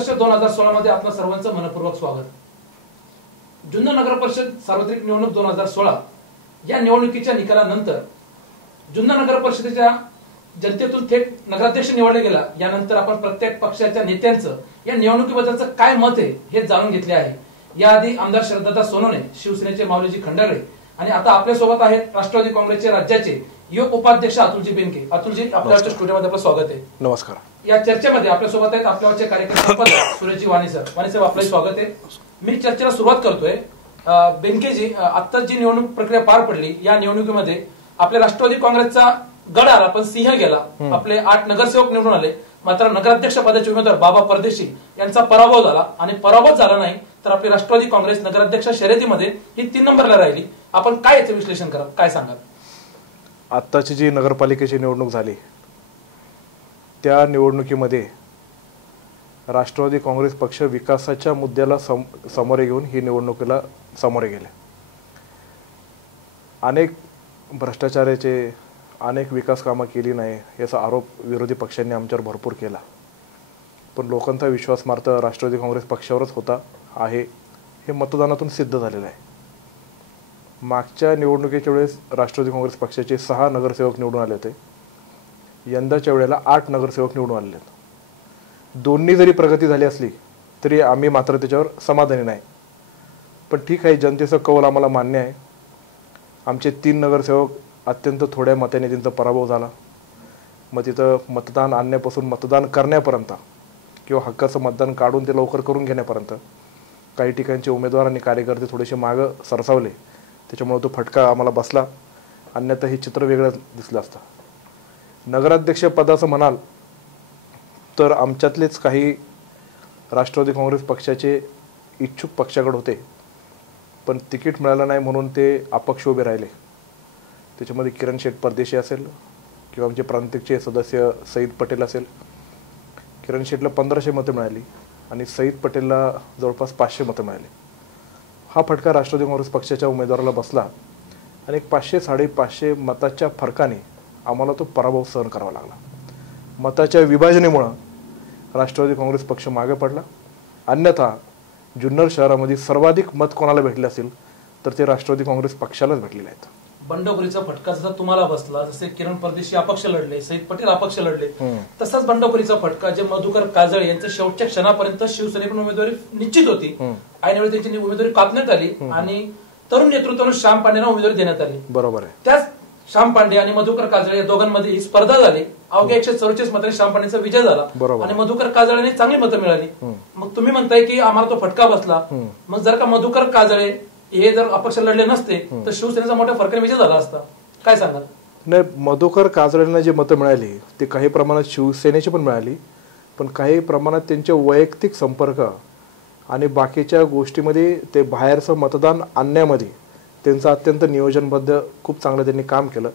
संघर्ष 2016 मध्ये आपल्या सर्वांचं मनपूर्वक स्वागत. जुन्नर नगर परिषद सार्वत्रिक निवडणूक 2016 या निवडणुकीच्या निकालानंतर जुन्नर नगर परिषदेच्या जनतेतून थेट नगराध्यक्ष निवडले गेला. यानंतर आपण प्रत्येक पक्षाच्या नेत्यांचं या निवडणुकीबद्दलचं काय मत आहे हे जाणून घेतले आहे. याआधी आमदार शरददादा सोनवणे, शिवसेनेचे माऊलीजी खंडागळे आणि आता आपल्या सोबत आहेत राष्ट्रवादी काँग्रेसचे राज्याचे युवक उपाध्यक्ष अतुलजी बेनके. अतुलजी, आपल्या स्टुडिओमध्ये आपलं स्वागत आहे. नमस्कार. या चर्चेमध्ये आपल्या सोबत आहेत आपल्याचे कार्यकर्ते सुरेशजी वाणी सर. वाणी साहेब, आपलं स्वागत आहे. मी चर्चेला सुरुवात करतोय. बेनकेजी, आता जी निवडणूक प्रक्रिया पार पडली या निवडणुकीमध्ये आपल्या राष्ट्रवादी काँग्रेसचा गड आला पण सिंह गेला. आपले 8 नगरसेवक निवडून आले, मात्र नगराध्यक्ष पदाचे उमेदवार बाबा परदेशी यांचा पराभव झाला. आणि पराभव झाला नाही तर आपली राष्ट्रवादी काँग्रेस नगराध्यक्ष शर्यतीमध्ये ही 3 नंबरला राहिली. आपण काय याचं विश्लेषण करा, काय सांगाल? आत्ताची जी नगरपालिकेची निवडणूक झाली त्या निवडणुकीमध्ये राष्ट्रवादी काँग्रेस पक्ष विकासाच्या मुद्द्याला समोरे घेऊन ही निवडणुकीला सामोरे गेले. अनेक भ्रष्टाचाराचे अनेक विकास कामं केली नाही याचा आरोप विरोधी पक्षांनी आमच्यावर भरपूर केला. पण लोकांचा विश्वास मात्र राष्ट्रवादी काँग्रेस पक्षावरच होता आहे हे मतदानातून सिद्ध झालेलं आहे. मागच्या निवडणुकीच्या वेळेस राष्ट्रवादी काँग्रेस पक्षाचे 6 नगरसेवक निवडून आले होते. यंदाच्या वेळेला 8 नगरसेवक निवडून आलेले आहेत. दोन्ही जरी प्रगती झाली असली तरी आम्ही मात्र त्याच्यावर समाधानी नाही. पण ठीक आहे, जनतेचं कौल आम्हाला मान्य आहे. आमचे 3 नगरसेवक अत्यंत थोड्या मताने त्यांचा पराभव झाला. मग तिथं मतदान आणण्यापासून मतदान करण्यापर्यंत किंवा हक्काचं मतदान काढून ते लवकर करून घेण्यापर्यंत काही ठिकाणचे उमेदवार आणि कार्यकर्ते थोडेसे मागं सरसावले. त्याच्यामुळे तो फटका आम्हाला बसला. अन्यथा हे चित्र वेगळं दिसलं असतं. नगराध्यक्ष पदाचं म्हणाल तर आमच्यातलेच काही राष्ट्रवादी काँग्रेस पक्षाचे इच्छुक पक्षाकडे होते, पण तिकीट मिळालं नाही म्हणून ते अपक्ष उभे राहिले. त्याच्यामध्ये किरण शेठ परदेशी असेल किंवा आमचे प्रांतिकचे सदस्य सईद पटेल असेल. किरण शेठला 1500 मतं मिळाली आणि सईद पटेलला जवळपास 500 मतं मिळाली. हा फटका राष्ट्रवादी काँग्रेस पक्षाच्या उमेदवाराला बसला आणि 500-550 मताच्या फरकाने आम्हाला तो पराभव सहन करावा लागला. मताच्या विभाजनेमुळं राष्ट्रवादी काँग्रेस पक्ष मागे पडला. अन्यथा जुन्नर शहरामध्ये सर्वाधिक मत कोणाला भेटले असेल तर ते राष्ट्रवादी काँग्रेस पक्षालाच भेटलेले आहेत. बंडखोरीचा फटका जसा तुम्हाला बसला, जसे किरण परदेशी अपक्ष लढले, सईद पटेल अपक्ष लढले, तसाच बंडखोरीचा फटका जे मधुकर काजळे यांचं शेवटच्या क्षणापर्यंत शिवसेनेकडून उमेदवारी निश्चित होती, ऐनवेळी त्यांची उमेदवारी कापण्यात आली आणि तरुण नेतृत्वाने श्याम पांडेंना उमेदवारी देण्यात आली. बरोबर आहे. त्याच श्याम पांडे आणि मधुकर काजळे या दोघांमध्ये ही स्पर्धा झाली. अवघ्या 144 मतांनी श्याम पांडेचा विजय झाला आणि मधुकर काजळेने चांगली मतं मिळाली. मग तुम्ही म्हणताय की आम्हाला तो फटका बसला. मग जर का मधुकर काजळे हे जर अपक्ष लढले नसते तर शिवसेनेचा मोठ्या फरकाने विजय झाला असता, काय सांगाल? नाही, मधुकर काजळेंना जी मतं मिळाली ते काही प्रमाणात शिवसेनेची पण मिळाली, पण काही प्रमाणात त्यांचे वैयक्तिक संपर्क आणि बाकीच्या गोष्टीमध्ये ते बाहेरचं मतदान आणण्यामध्ये त्यांचं अत्यंत नियोजनबद्ध खूप चांगलं त्यांनी काम केलं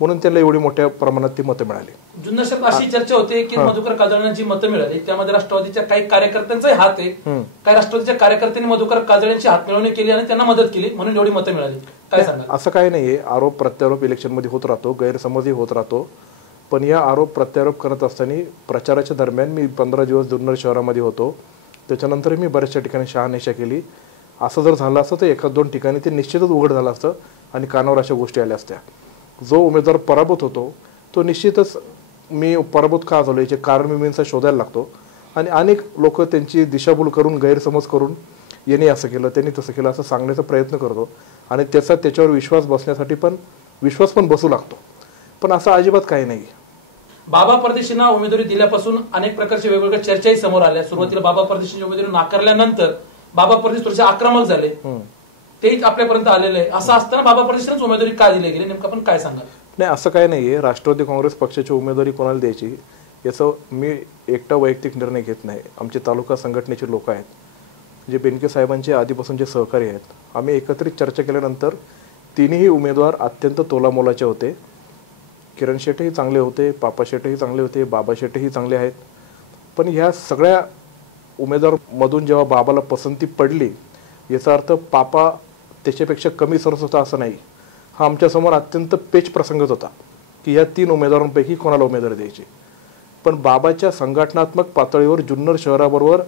म्हणून त्यांना एवढी मोठ्या प्रमाणात ती मतं मिळाली. जुन्नर शहरात अशी चर्चा होते की मधुकर काजळेंना जी मतं मिळाली त्यामध्ये राष्ट्रवादीच्या काही कार्यकर्त्यांचाही हात आहे. काही राष्ट्रवादीच्या कार्यकर्त्यांनी मधुकर काजळेंची हात मिळवणी केली आणि त्यांना मदत केली म्हणून एवढी मतं मिळाली, काय सांगाल? असं काही नाहीये. आरोप प्रत्यारोप इलेक्शनमध्ये होत राहतो, गैरसमजही होत राहतो. पण या आरोप प्रत्यारोप करत असताना प्रचाराच्या दरम्यान मी 15 दिवस जुन्नर शहरामध्ये होतो. त्याच्यानंतर मी बऱ्याचशा ठिकाणी शहानिशा केली. असं जर झालं असतं तर 1-2 ठिकाणी ते निश्चितच उघड झालं असतं आणि कानावर अशा गोष्टी आल्या असत्या. जो उमेदवार पराभूत होतो तो निश्चितच मी पराभूत का झालो याचे कारण मी शोधायला लागतो आणि अनेक लोक त्यांची दिशाभूल करून गैरसमज करून यांनी असं केलं त्यांनी तसं केलं असं सांगण्याचा प्रयत्न करतो आणि त्याच्यावर विश्वास पण बसू लागतो. पण असं अजिबात काही नाही. बाबा परदेशींना उमेदवारी दिल्यापासून अनेक प्रकारच्या वेगवेगळ्या चर्चाही समोर आल्या. सुरुवातीला बाबा परदेशींची उमेदवारी नाकारल्यानंतर बाबा परदेशी थोडेसे आक्रमक झाले, तेच आपल्यापर्यंत आलेले आहे. असं असताना बाबा परदेशींनाच उमेदवारी का दिली गेली, नेमकं आपण काय सांगाल? नाही, असं काही नाहीये. राष्ट्रवादी काँग्रेस पक्षाची उमेदवारी कोणाला द्यायची याचं मी एकटा वैयक्तिक निर्णय घेत नाही. आमचे तालुका संघटनेचे लोक आहेत जे बेनके साहेबांचे आधीपासूनचे सहकारी आहेत. आम्ही एकत्रित चर्चा केल्यानंतर तिन्ही उमेदवार अत्यंत तोलामोलाचे होते. किरण शेठही चांगले होते, पापा शेठही चांगले होते, बाबा शेठही चांगले आहेत. पण ह्या सगळ्या उमेदवारमधून जेव्हा बाबाला पसंती पडली याचा अर्थ पापा त्याच्यापेक्षा कमी सरस होता असं नाही. हा आमच्यासमोर अत्यंत पेच प्रसंगच होता की या 3 उमेदवारांपैकी कोणाला उमेदवारी द्यायची. पण बाबाच्या संघटनात्मक पातळीवर जुन्नर शहराबरोबर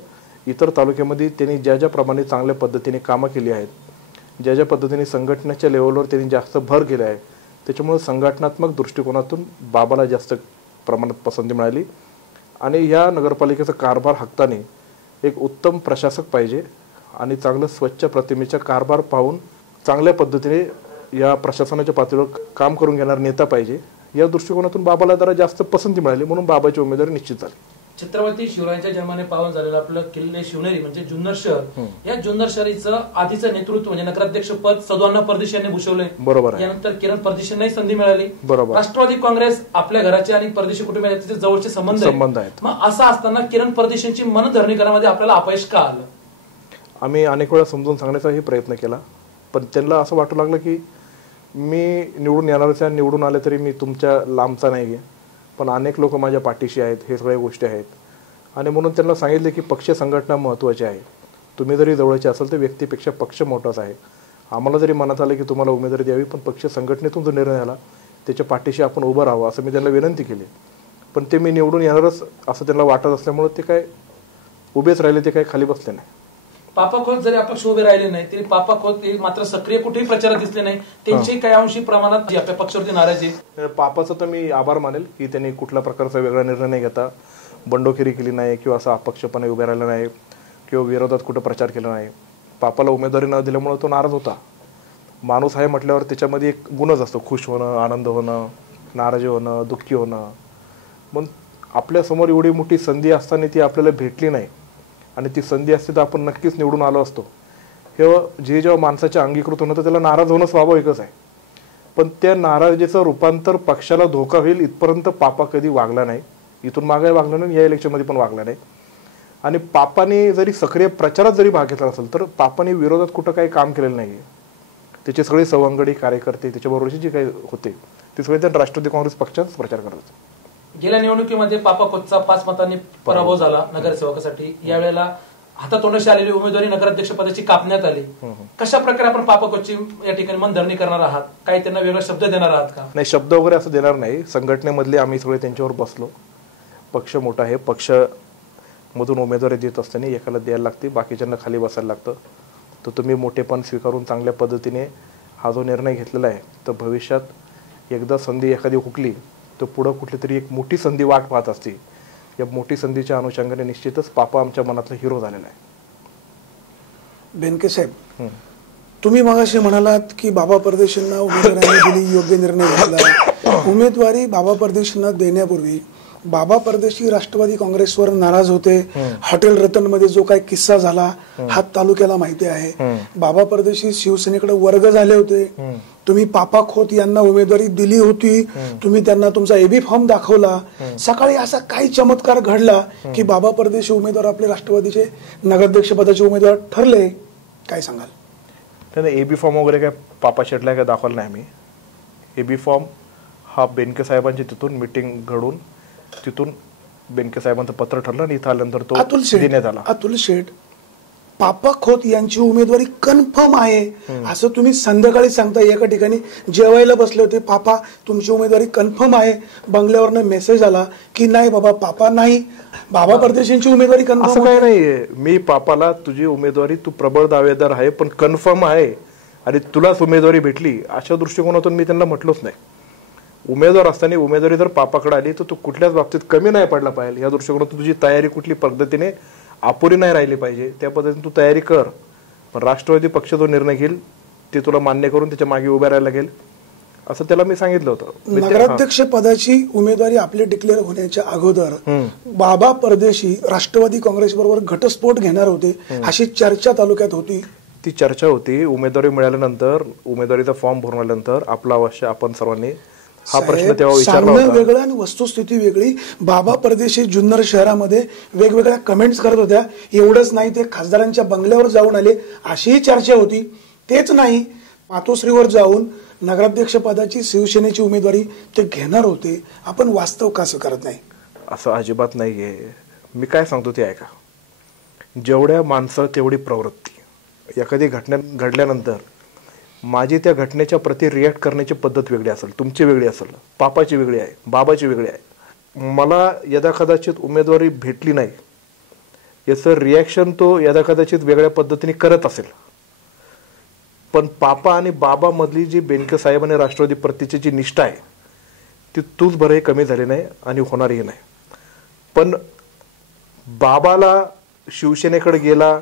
इतर तालुक्यामध्ये त्यांनी ज्या प्रमाणे चांगल्या पद्धतीने कामं केली आहेत, ज्या पद्धतीने संघटनेच्या लेवलवर त्यांनी जास्त भर केला आहे, त्याच्यामुळे संघटनात्मक दृष्टिकोनातून बाबाला जास्त प्रमाणात पसंती मिळाली. आणि या नगरपालिकेचा कारभार हाकताना एक उत्तम प्रशासक पाहिजे आणि चांगलं स्वच्छ प्रतिमेचा कारभार पाहून चांगल्या पद्धतीने या प्रशासनाच्या पातळीवर काम करून घेणारा नेता पाहिजे. या दृष्टिकोनातून बाबाला जरा जास्त पसंती मिळाली, म्हणून बाबाची उमेदवारी निश्चित झाली. छत्रपती शिवरायांच्या जन्माने पावन झालेलं आपलं किल्ले शिवनेरी म्हणजे जुन्नर शहर, या जुन्नर शहरीचं आधीचं नेतृत्व म्हणजे नगराध्यक्ष पद सदवांना परदेशी यांनी भूषवले. बरोबर. यानंतर किरण परदेशींनाही संधी मिळाली. बरोबर. राष्ट्रवादी काँग्रेस आपल्या घराचे आणि परदेशी कुटुंबाचे जवळचे संबंध आहेत. मग असं असताना किरण परदेशींची मनधरणी करण्यामध्ये आपल्याला अपयश का आलं? आम्ही अनेक वेळा समजून सांगण्याचाही प्रयत्न केला, पण त्यांना असं वाटू लागलं की मी निवडून येणारच आहे, निवडून आले तरी मी तुमच्या लांबचा नाही आहे, पण अनेक लोक माझ्या पाठीशी आहेत, हे सगळ्या गोष्टी आहेत. आणि म्हणून त्यांना सांगितले की पक्ष संघटना महत्त्वाची आहे. तुम्ही जरी जवळचे असाल तर व्यक्तीपेक्षा पक्ष मोठाच आहे. आम्हाला जरी मनात आलं की तुम्हाला उमेदवारी द्यावी, पण पक्ष संघटनेतून जो निर्णय आला त्याच्या पाठीशी आपण उभं राहावं असं मी त्यांना विनंती केली. पण ते मी निवडून येणारच असं त्यांना वाटत असल्यामुळे ते काय उभेच राहिले, ते काही खाली बसले नाही. पापा खोत जरी अपक्ष उभे राहिले नाही तरी पापा खोत मात्र सक्रिय कुठेही प्रचारात दिसले नाही. त्यांची काही अंशी प्रमाणात आपल्या पक्षावरती नाराजी. पापाचं तर मी आभार मानेल की त्यांनी कुठल्या प्रकारचा वेगळा निर्णय नाही घेता, बंडोखिरी केली नाही किंवा असं अपक्षपणे उभे राहिला नाही किंवा विरोधात कुठं प्रचार केला नाही. पापाला उमेदवारी न दिल्यामुळे तो नाराज होता. माणूस आहे म्हटल्यावर त्याच्यामध्ये एक गुणच असतो, खुश होणं, आनंद होणं, नाराजी होणं, दुःखी होणं. मग आपल्यासमोर एवढी मोठी संधी असताना ती आपल्याला भेटली नाही आणि ती संधी असते तर आपण नक्कीच निवडून आलो असतो. हे जेव्हा माणसाच्या अंगीकृत होणं तर त्याला नाराज होणं स्वाभाविकच आहे. पण त्या नाराजीचं रूपांतर पक्षाला धोका होईल इथपर्यंत पापा कधी वागला नाही. इथून मागे वागला नाही, या इलेक्शनमध्ये पण वागला नाही. आणि पापाने जरी सक्रिय प्रचारात जरी भाग घेतला असेल तर पापाने विरोधात कुठं काही काम केलेलं नाही. त्याचे सगळे सवंगडी कार्यकर्ते त्याच्याबरोबरचे जे काही होते ते सगळे त्या राष्ट्रवादी काँग्रेस पक्षाचा प्रचार करत. गेल्या निवडणुकीमध्ये पापा खोतचा 5 मतांनी पराभव झाला नगरसेवकासाठी. यावेळेला हातातोंडाशी आलेली उमेदवारी नगराध्यक्ष पदाची कापण्यात आली. कशा प्रकारे आपण पापा खोतची या ठिकाणी मनधरणी करणार आहात? काही त्यांना वेगळा शब्द देणार आहात का? नाही, शब्द वगैरे असं देणार नाही. संघटनेमधले आम्ही सगळे त्यांच्यावर बसलो. पक्ष मोठा आहे, पक्ष मधून उमेदवारी देत असताना एकाला द्यायला लागते, बाकीच्यांना खाली बसायला लागतं. तर तुम्ही मोठेपण स्वीकारून चांगल्या पद्धतीने हा जो निर्णय घेतलेला आहे तर भविष्यात एकदा संधी एखादी हुकली तर पुढं कुठली तरी एक मोठी संधी वाट पाहत असते. या मोठी संधीच्या अनुषंगाने निश्चितच पापा आमच्या मनातला हिरो झालेला आहे. बेनके साहेब, तुम्ही मगाशी म्हणालात की बाबा परदेशींना उमेदवारी दिली, योग्य निर्णय घेतला. उमेदवारी बाबा परदेशींना देण्यापूर्वी बाबा परदेशी राष्ट्रवादी काँग्रेसवर नाराज होते. हॉटेल रतन मध्ये जो काही किस्सा झाला हा तालुक्याला माहिती आहे. बाबा परदेशी शिवसेनेकडे वर्ग झाले होते. तुम्ही पापा खोत यांना उमेदवारी दिली होती, तुम्ही त्यांना तुमचा एबी फॉर्म दाखवला. सकाळी असा काही चमत्कार घडला की बाबा परदेशी उमेदवार आपले राष्ट्रवादीचे नगराध्यक्ष पदाचे उमेदवार ठरले. काय सांगाल? त्यांना एबी फॉर्म वगैरे काय पापा शेटला काय दाखवला नाही आम्ही. एबी फॉर्म हा बेनके साहेबांची तिथून मिटिंग घडून तिथून बेनके साहेबांचं पत्र ठरलं आणि इथं आल्यानंतर तो देण्यात आला. अतुल शेठ, पापा खोत यांची उमेदवारी कन्फर्म आहे असं तुम्ही संध्याकाळी सांगता. एका ठिकाणी जेवायला बसले होते, पापा तुमची उमेदवारी कन्फर्म आहे. बंगल्यावरनं मेसेज आला की नाही बाबा, पापा नाही, बाबा परदेशींची उमेदवारी कन्फर्म. असं काही नाहीये. मी पापाला तुझी उमेदवारी तू प्रबळ दावेदार आहे पण कन्फर्म आहे आणि तुलाच उमेदवारी भेटली अशा दृष्टिकोनातून मी त्यांना म्हटलोच नाही. उमेदवार असताना उमेदवारी जर पापाकडे आली तर तू कुठल्याच बाबतीत कमी नाही पडला पाहिजे. या दृष्टिकोनातून तुझी तयारी कुठली पद्धतीने अपुरी नाही राहिली पाहिजे. त्या पद्धतीने तू तयारी कर. पण राष्ट्रवादी पक्ष जो निर्णय घेईल ते तुला मान्य करून त्याच्या मागे उभ्या राहायला लागेल असं त्याला मी सांगितलं होतं. नगराध्यक्ष पदाची उमेदवारी आपली डिक्लेअर होण्याच्या अगोदर बाबा परदेशी राष्ट्रवादी काँग्रेस बरोबर घटस्फोट घेणार होते अशी चर्चा तालुक्यात होती. ती चर्चा होती. उमेदवारी मिळाल्यानंतर, उमेदवारीचा फॉर्म भरून आल्यानंतर आपला अवश्य आपण सर्वांनी हा प्रश्न तेव्हा विचारला होता. वेगळं आणि वस्तुस्थिती वेगळी. बाबा परदेशी जुन्नर शहरामध्ये वेगवेगळ्या कमेंट्स करत होत्या. एवढंच नाही, ते खासदारांच्या बंगल्यावर जाऊन आले अशीही चर्चा होती. तेच नाही, मातोश्रीवर जाऊन नगराध्यक्ष पदाची शिवसेनेची उमेदवारी ते घेणार होते. आपण वास्तव कसं करत नाही? असं अजिबात नाहीये. मी काय सांगतो ते ऐका. जेवढ्या माणसं तेवढी प्रवृत्ती. एखादी घटना घडल्यानंतर माझी त्या घटनेच्या प्रति रिॲक्ट करण्याची पद्धत वेगळी असेल, तुमची वेगळी असेल, पापाची वेगळी आहे, बाबाची वेगळी आहे. मला यदा कदाचित उमेदवारी भेटली नाही याचं रिॲक्शन तो यदा कदाचित वेगळ्या पद्धतीने करत असेल, पण पापा आणि बाबा मधली जी बेनके साहेब आणि राष्ट्रवादी प्रतीची जी निष्ठा आहे ती तूच बरंही कमी झाली नाही आणि होणारही नाही. पण बाबाला शिवसेनेकडे गेला,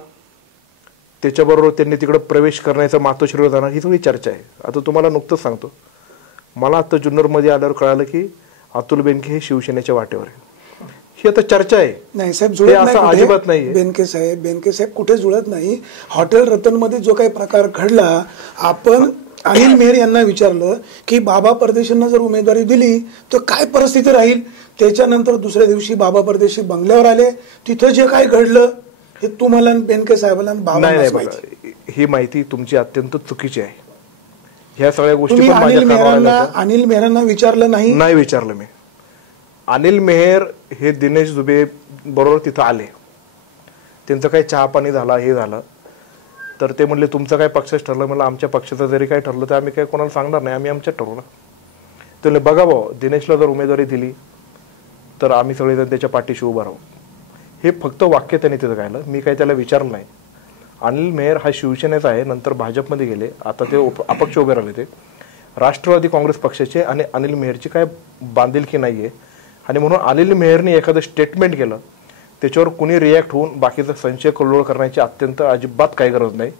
त्याच्याबरोबर त्यांनी तिकडे प्रवेश करण्याचा मातोश्रीवर जाणार, ही सगळी चर्चा आहे. आता तुम्हाला नुकतंच सांगतो, मला आता जुन्नरमध्ये आल्यावर कळालं की अतुल बेनके हे शिवसेनेच्या वाटेवर आहे. ही आता चर्चा आहे. नाही साहेब, जुळत असं नाही अजिबात नाही. बेनके साहेब कुठे जुळत नाही. हॉटेल रतनमध्ये जो काही प्रकार घडला, आपण अनिल मेहर यांना विचारलं की बाबा परदेशींना जर उमेदवारी दिली तर काय परिस्थिती राहील. त्याच्यानंतर दुसऱ्या दिवशी बाबा परदेशी बंगल्यावर आले, तिथं जे काय घडलं हे तुम्हाला बेनके साहेबांना बाबांनाच माहिती. ही माहिती तुमची अत्यंत चुकीची आहे. ह्या सगळ्या गोष्टी तुम्ही अनिल मेहरांना विचारलं नाही? नाही विचारलं मी. अनिल मेहर हे दिनेश दुबे बरोबर तिथं आले, त्यांचं काही चहा पाणी झाला, हे झालं, तर ते म्हणले तुमचं काय पक्षच ठरलं. मला आमच्या पक्षाचं जरी काय ठरलं तर आम्ही काय कोणाला सांगणार नाही, आम्ही आमच्यात ठरवलं. ते म्हणले बघा भाऊ, दिनेशला जर उमेदवारी दिली तर आम्ही सगळेजण त्याच्या पाठीशी उभं राहू. हे फक्त वाक्य त्यांनी तिथं गायलं, मी काही त्याला विचारलं नाही. अनिल मेहर हा शिवसेनेचा आहे, नंतर भाजपमध्ये गेले, आता ते अपक्ष उभे राहिले. ते राष्ट्रवादी काँग्रेस पक्षाचे आणि अनिल मेहरची काय बांधिलकी नाहीये. आणि म्हणून अनिल मेहरने एखादं स्टेटमेंट केलं, त्याच्यावर कुणी रिॲक्ट होऊन बाकीचा संशय कल्लोळ करण्याची अत्यंत अजिबात काही गरज नाही.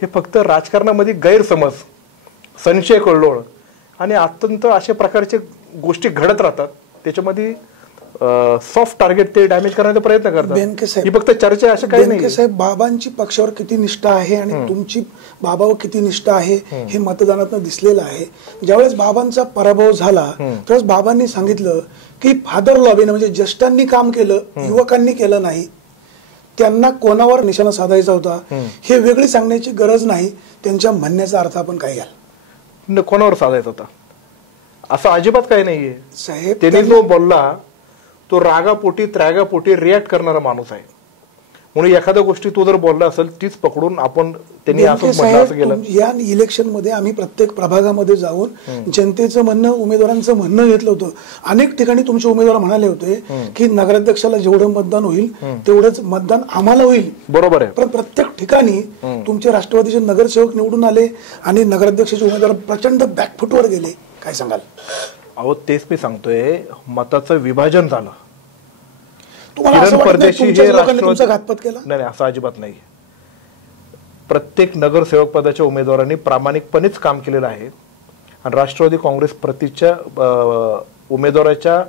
हे फक्त राजकारणामध्ये गैरसमज, संशय कल्लोळ आणि अत्यंत अशा प्रकारचे गोष्टी घडत राहतात. त्याच्यामध्ये सॉफ्ट टार्गेट ते डॅमेज करण्याचा प्रयत्न करतात. ही फक्त चर्चा असं काही नाही. साहेब, बाबांची पक्षावर किती निष्ठा आहे आणि तुमची बाबावर किती निष्ठा आहे हे मतदानातून दिसलेलं आहे. ज्यावेळेस बाबांचा पराभव झाला त्यावेळेस बाबांनी सांगितलं की फादर लॉबीने म्हणजे ज्येष्ठांनी काम केलं, युवकांनी केलं नाही. त्यांना कोणावर निशाणा साधायचा होता हे वेगळी सांगण्याची गरज नाही. त्यांच्या म्हणण्याचा अर्थ आपण काय घ्याल? कोणावर साधायचा होता असं अजिबात काही नाहीये साहेब. त्यांनी जो बोलला तो रागापोटी त्रागापोटी रिॲक्ट करणारा माणूस आहे. म्हणून एखाद्या गोष्टी तो जर बोलला असेल तीच पकडून आपण त्यांनी असं केलं. या इलेक्शन मध्ये आम्ही प्रत्येक प्रभागामध्ये जाऊन जनतेचं म्हणणं, उमेदवारांचं म्हणणं घेतलं होतं. अनेक ठिकाणी तुमचे उमेदवार म्हणाले होते की नगराध्यक्षाला जेवढं मतदान होईल तेवढंच मतदान आम्हाला होईल. बरोबर आहे. पण प्रत्येक ठिकाणी तुमचे राष्ट्रवादीचे नगरसेवक निवडून आले आणि नगराध्यक्षाचे उमेदवार प्रचंड बॅकफुटवर गेले. काय सांगाल? अहो तेच मी सांगतोय, मताचं विभाजन झालं. किरण परदेशी हे राष्ट्रवादी घातपात केला नाही, असं अजिबात नाही. प्रत्येक नगरसेवक पदाच्या उमेदवारांनी प्रामाणिकपणेच काम केलेलं आहे आणि राष्ट्रवादी काँग्रेस प्रतीच्या उमेदवाराच्या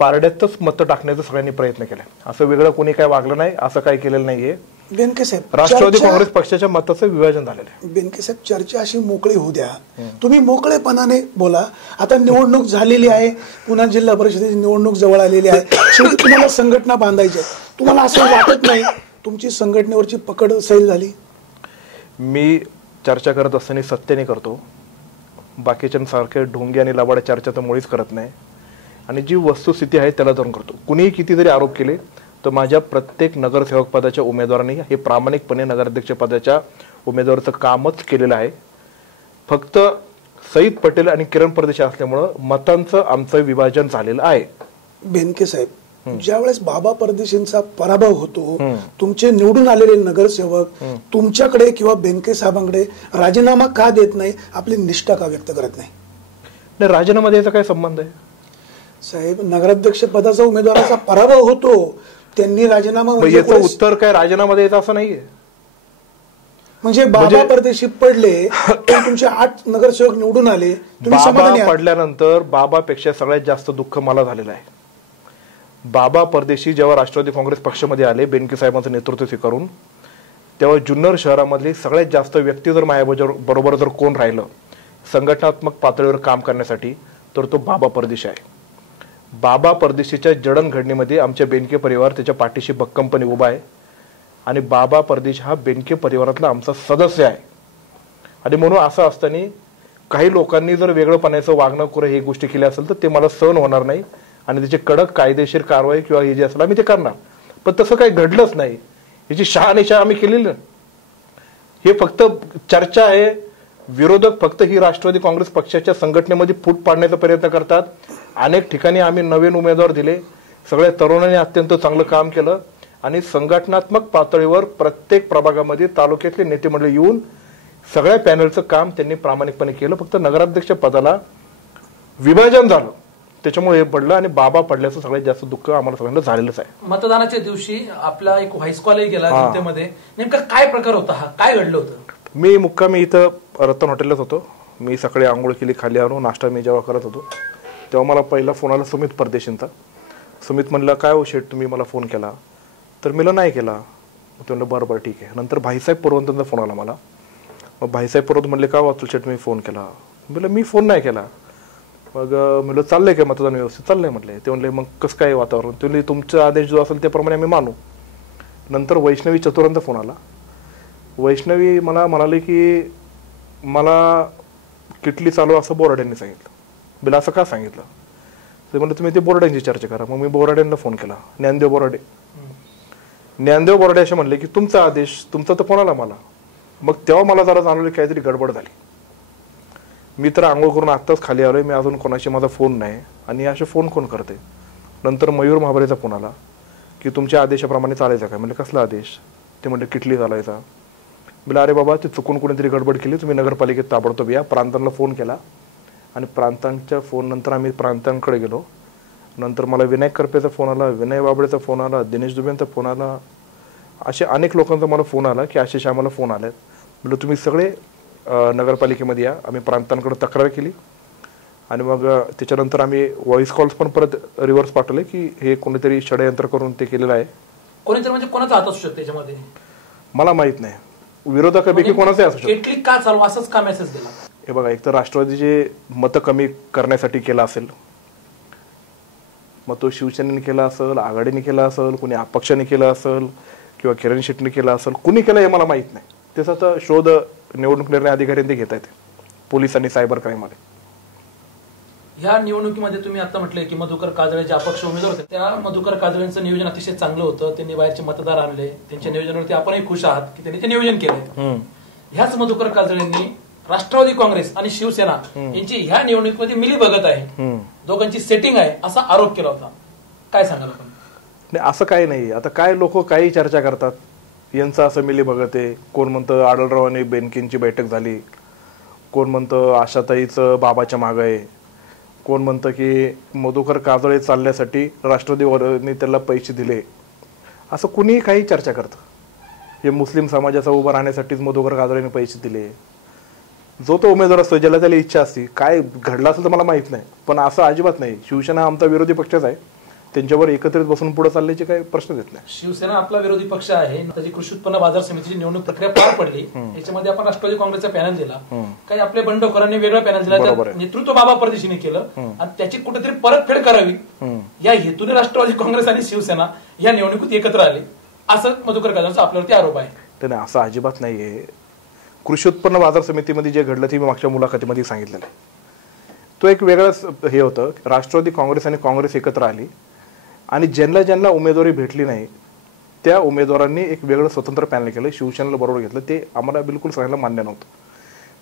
पारड्यातच मतं टाकण्याचा सगळ्यांनी प्रयत्न केला. असं वेगळं कोणी काय वागलं नाही, असं काही केलेलं नाहीये. बेनके साहेब, राष्ट्रवादी काँग्रेस पक्षाच्या मताचं विभाजन झालेलं आहे. बेनके साहेब, चर्चा अशी मोकळी होऊ द्या, तुम्ही मोकळेपणाने बोला. आता निवडणूक झालेली आहे, पुन्हा जिल्हा परिषदेची निवडणूक जवळ आलेली आहे, शेवटी तुम्हाला संघटना बांधायची आहे. तुम्हाला असं वाटत नाही तुमची संघटनेवरची पकड सैल झाली? मी चर्चा करत असताना सत्याने करतो, बाकीच्यांसारखे ढोंगी आणि लबाड चर्चा तर मुळीच करत नाही. आणि जी वस्तुस्थिती आहे त्याला धरून करतो. कुणीही किती जरी आरोप केले तर माझ्या प्रत्येक नगरसेवक पदाच्या उमेदवारांनी हे प्रामाणिकपणे नगराध्यक्ष पदाच्या उमेदवाराचं कामच केलेलं आहे. फक्त सईद पटेल आणि किरण परदेशी असल्यामुळं मतांचं आमचं विभाजन झालेलं आहे. बेनके साहेब, ज्यावेळेस बाबा परदेशींचा पराभव होतो, तुमचे निवडून आलेले नगरसेवक तुमच्याकडे किंवा बेनके साहेबांकडे राजीनामा का देत नाही, आपली निष्ठा का व्यक्त करत नाही? राजीनामा द्यायचा काय संबंध आहे साहेब? नगराध्यक्ष पदाचा उमेदवाराचा पराभव होतो, त्यांनी राजीनामा याचं उत्तर काय राजीनामा द्यायचा असं नाहीये. म्हणजे बाबा परदेशी पडले पण तुमचे 8 नगरसेवक निवडून आले, तुम्ही समाधानी आहात? पडल्यानंतर बाबापेक्षा सगळ्यात जास्त दुःख मला झालेलं आहे. बाबा परदेशी जेव्हा राष्ट्रवादी काँग्रेस पक्षामध्ये आले बेनके साहेबांचं नेतृत्व स्वीकारून, तेव्हा जुन्नर शहरामधली सगळ्यात जास्त व्यक्ती जर माझ्याबरोबर जर कोण राहिलं संघटनात्मक पातळीवर काम करण्यासाठी तर तो बाबा परदेशी आहे. बाबा परदेशीच्या जडणघडणीमध्ये आमच्या बेनके परिवार त्याच्या पाठीशी भक्कमपणे उभा आहे आणि बाबा परदेशी हा बेनके परिवारातला आमचा सदस्य आहे. आणि म्हणून असं असताना काही लोकांनी जर वेगळंपणाचं वागणं करून ही गोष्टी केल्या असेल तर ते मला सहन होणार नाही आणि त्याची कडक कायदेशीर कारवाई किंवा हे जे असेल आम्ही ते करणार. पण तसं काही घडलंच नाही, याची शहानिशा आम्ही केलेली नाही. हे फक्त चर्चा आहे. विरोधक फक्त ही राष्ट्रवादी काँग्रेस पक्षाच्या संघटनेमध्ये फूट पाडण्याचा प्रयत्न करतात. अनेक ठिकाणी आम्ही नवीन उमेदवार दिले, सगळ्या तरुणांनी अत्यंत चांगलं काम केलं आणि संघटनात्मक पातळीवर प्रत्येक प्रभागामध्ये तालुक्यातले नेते मंडळी येऊन सगळ्या पॅनलचं काम त्यांनी प्रामाणिकपणे केलं. फक्त नगराध्यक्ष पदाला विभाजन झालं त्याच्यामुळे हे पडलं आणि बाबा पडल्याचं सगळ्यात जास्त दुःख आम्हाला सगळ्यांना झालेलंच आहे. मतदानाच्या दिवशी आपला एक व्हाईस कॉलही गेला जनतेमध्ये, नेमका काय प्रकार होता हा, काय घडलं होतं? मी मुक्कामी इथं रतन हॉटेललाच होतो. मी सकाळी आंघोळ केली, खाली आलो, नाश्ता मी जेव्हा करत होतो तेव्हा मला पहिला फोन आला सुमित परदेशींचा. सुमित म्हणलं काय हो शेठ तुम्ही मला फोन केला? तर मी नाही केला. ते म्हणलं बरं बरं ठीक आहे. नंतर भाईसाहेब पुरवंतांचा फोन आला मला. मग भाईसाहेब पुरवंत म्हणले का वाचू शेठ मी फोन केला? म्हणलं मी फोन नाही केला. मग म्हणलं चाललंय काय मतदान व्यवस्थित चाललंय म्हटले. ते म्हणले मग कसं काय वातावरण? ते म्हणले तुमचा आदेश जो असेल त्याप्रमाणे आम्ही मानू. नंतर वैष्णवी चतुरांचा फोन आला. वैष्णवी मला म्हणाले की मला किटली चालू असं बोराड्यांनी सांगितलं. बिला असं का सांगितलं? ते म्हणलं तुम्ही ते बोराड्यांची चर्चा करा. मग मी बोराड्यांना फोन केला, ज्ञानदेव बोराडे. ज्ञानदेव बोराडे असे म्हणले की तुमचा आदेश, तुमचा तर फोन आला मला. मग तेव्हा मला जरा जाणवलं काहीतरी गडबड झाली. मी तर आंघोळ करून आत्ताच खाली आलोय, मी अजून कोणाशी माझा फोन नाही आणि असे फोन कोण करते. नंतर मयूर महाबरेचा फोन आला की तुमच्या आदेशाप्रमाणे चालायचा काय? म्हणजे कसला आदेश? ते म्हणले किटली चालायचा. मला अरे बाबा ते चुकून कोणीतरी गडबड केली, तुम्ही नगरपालिकेत ताबडतोब या. प्रांतांना फोन केला आणि प्रांतांच्या फोन नंतर आम्ही प्रांतांकडे गेलो. नंतर मला विनायक करपेचा फोन आला, विनय बाबडेचा फोन आला, दिनेश दुबेंचा फोन आला, असे अनेक लोकांचा मला फोन आला की असे आम्हाला फोन आलेत. म्हणजे तुम्ही सगळे नगरपालिकेमध्ये या. आम्ही प्रांतांकडे तक्रार केली आणि मग त्याच्यानंतर आम्ही व्हॉइस कॉल्स पण परत रिव्हर्स पाठवले की हे कोणीतरी षडयंत्र करून ते केलेलं आहे. कोणीतरी म्हणजे कोणाचा हात असू शकतो त्याच्यामध्ये? मला माहित नाही. विरोधकापैकी कोणाचे असू शकतो. किटली का चालू असंच का मेसेज दिला? हे बघा, एक तर राष्ट्रवादीचे मतं कमी करण्यासाठी केला असेल, मग तो शिवसेनेने केला असेल, आघाडीने केला असेल, कुणी अपक्षाने केला असेल किंवा किरण शेट्टीने केला असेल, कुणी केलं हे मला माहित नाही. त्याचा तर शोध निवडणूक निर्णय अधिकाऱ्यांनी घेत आहेत, पोलीस आणि सायबर क्राईममध्ये. ह्या निवडणुकीमध्ये तुम्ही आता म्हटले की मधुकर काजळे जे अपक्ष उमेदवार होते, त्या मधुकर काजळेंचं नियोजन अतिशय चांगलं होतं. त्यांनी बाहेरचे मतदार आणले, त्यांच्या नियोजनावरती आपणही खुश आहात की त्यांनी ते नियोजन केलंय. ह्याच मधुकर काजळेंनी राष्ट्रवादी काँग्रेस आणि शिवसेना यांची ह्या निवडणुकीमध्ये मिली बघत आहे, दोघांची सेटिंग आहे असा आरोप केला होता. काय सांगाल आपण? नाही, असं काही नाही. आता काय लोक काही चर्चा करतात, यांचं असं मिली बघत आहे. कोण म्हणतं आढळराव आणि बेनकेंची बैठक झाली, कोण म्हणतं आशाताईचं बाबाच्या मागं आहे, कोण म्हणतं की मधुकर काजळे चालण्यासाठी राष्ट्रवादीवरनी त्याला पैसे दिले. असं कुणीही काही चर्चा करतं. हे मुस्लिम समाजाचा उभा राहण्यासाठीच मधुकर काजळेने पैसे दिले. जो तो उमेदवार असतो ज्याला त्याला इच्छा असते. काय घडलं असेल तर मला माहित नाही, पण असं अजिबात नाही. शिवसेना आमचा विरोधी पक्षच आहे, त्यांच्यावर एकत्रित बसून पुढे चालण्याचे काही प्रश्न येत नाही. शिवसेना आपला विरोधी पक्ष आहे. त्याची कृषी उत्पन्न बाजार समितीची निवडणूक प्रक्रिया पार पडली, याच्यामध्ये आपण राष्ट्रवादी काँग्रेसचा पॅनल दिला, काही आपल्या बंडखोरांनी वेगळा पॅनल दिला, नेतृत्व बाबा परदेशीने केलं आणि त्याची कुठेतरी परतफेड करावी या हेतूने राष्ट्रवादी काँग्रेस आणि शिवसेना या निवडणुकीत एकत्र आले, असं मधुकर काजळेंचा आपल्यावरती आरोप आहे. नाही, असं अजिबात नाहीये. कृषी उत्पन्न बाजार समितीमध्ये जे घडलं ते मी मागच्या मुलाखतीमध्ये सांगितलेलं आहे. तो एक वेगळंच हे होतं. राष्ट्रवादी काँग्रेस आणि काँग्रेस एकत्र आली आणि ज्यांना ज्यांना उमेदवारी भेटली नाही त्या उमेदवारांनी एक वेगळं स्वतंत्र पॅनल केलं, शिवसेनेला बरोबर घेतलं. ते आम्हाला बिलकुल सगळ्यांना मान्य नव्हतं.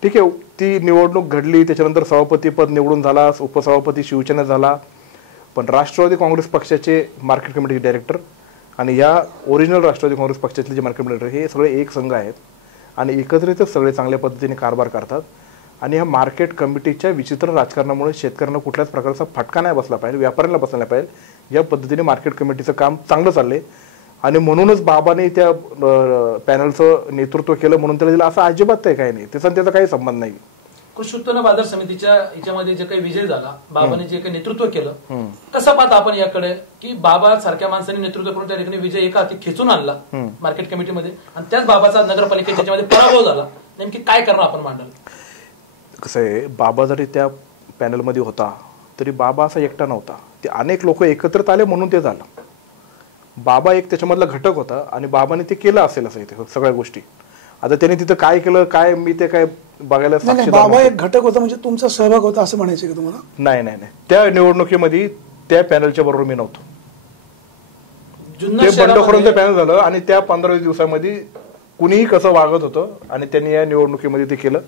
ठीक आहे, ती निवडणूक घडली, त्याच्यानंतर सभापतीपद निवडून झाला, उपसभापती शिवसेना झाला, पण राष्ट्रवादी काँग्रेस पक्षाचे मार्केट कमिटीचे डायरेक्टर आणि या ओरिजिनल राष्ट्रवादी काँग्रेस पक्षातले जे मार्केट कमिटी हे सगळे एक संघ आहेत आणि एकत्रितच सगळे चांगल्या पद्धतीने कारभार करतात. आणि ह्या मार्केट कमिटीच्या विचित्र राजकारणामुळे शेतकऱ्यांना कुठल्याच प्रकारचा फटका नाही बसला पाहिजे, व्यापाऱ्यांना बसला नाही पाहिजे. या पद्धतीने मार्केट कमिटीचं काम चांगलं चाललंय आणि म्हणूनच बाबाने त्या पॅनलचं नेतृत्व केलं म्हणून त्याला दिलं, असं अजिबात काही नाही. त्याचा काही संबंध नाही. कृषी उत्पन्न बाजार समितीच्या याच्यामध्ये जे काही विजय झाला, बाबाने जे काही नेतृत्व केलं, कसं पाहता आपण याकडे की बाबा सारख्या माणसाने नेतृत्व करून त्या ठिकाणी विजय एका हाती खेचून आणला मार्केट कमिटीमध्ये आणि त्याच बाबाचा नगरपालिकेच्या याच्यामध्ये पराभव झाला, नेमकी काय करणं आपण मांडलं? कसं आहे, बाबा जरी त्या पॅनलमध्ये होता तरी बाबा असा एकटा नव्हता. ते अनेक लोक एकत्रित आले म्हणून ते झालं. बाबा एक त्याच्यामधला घटक होता आणि बाबाने ते केलं असेल असं इथे सगळ्या गोष्टी. आता त्याने तिथं काय केलं काय मी ते काय बघायला बाबा एक घटक होता म्हणजे तुमचा सहभाग होता असं म्हणायचं का तुम्हाला? नाही नाही नाही, त्या निवडणुकीमध्ये त्या पॅनलच्या बरोबर मी नव्हतो. ते बंडखोरांचं पॅनल झालं आणि त्या 15-20 दिवसामध्ये कुणीही कसं वागत होतं आणि त्यांनी या निवडणुकीमध्ये ते केलं.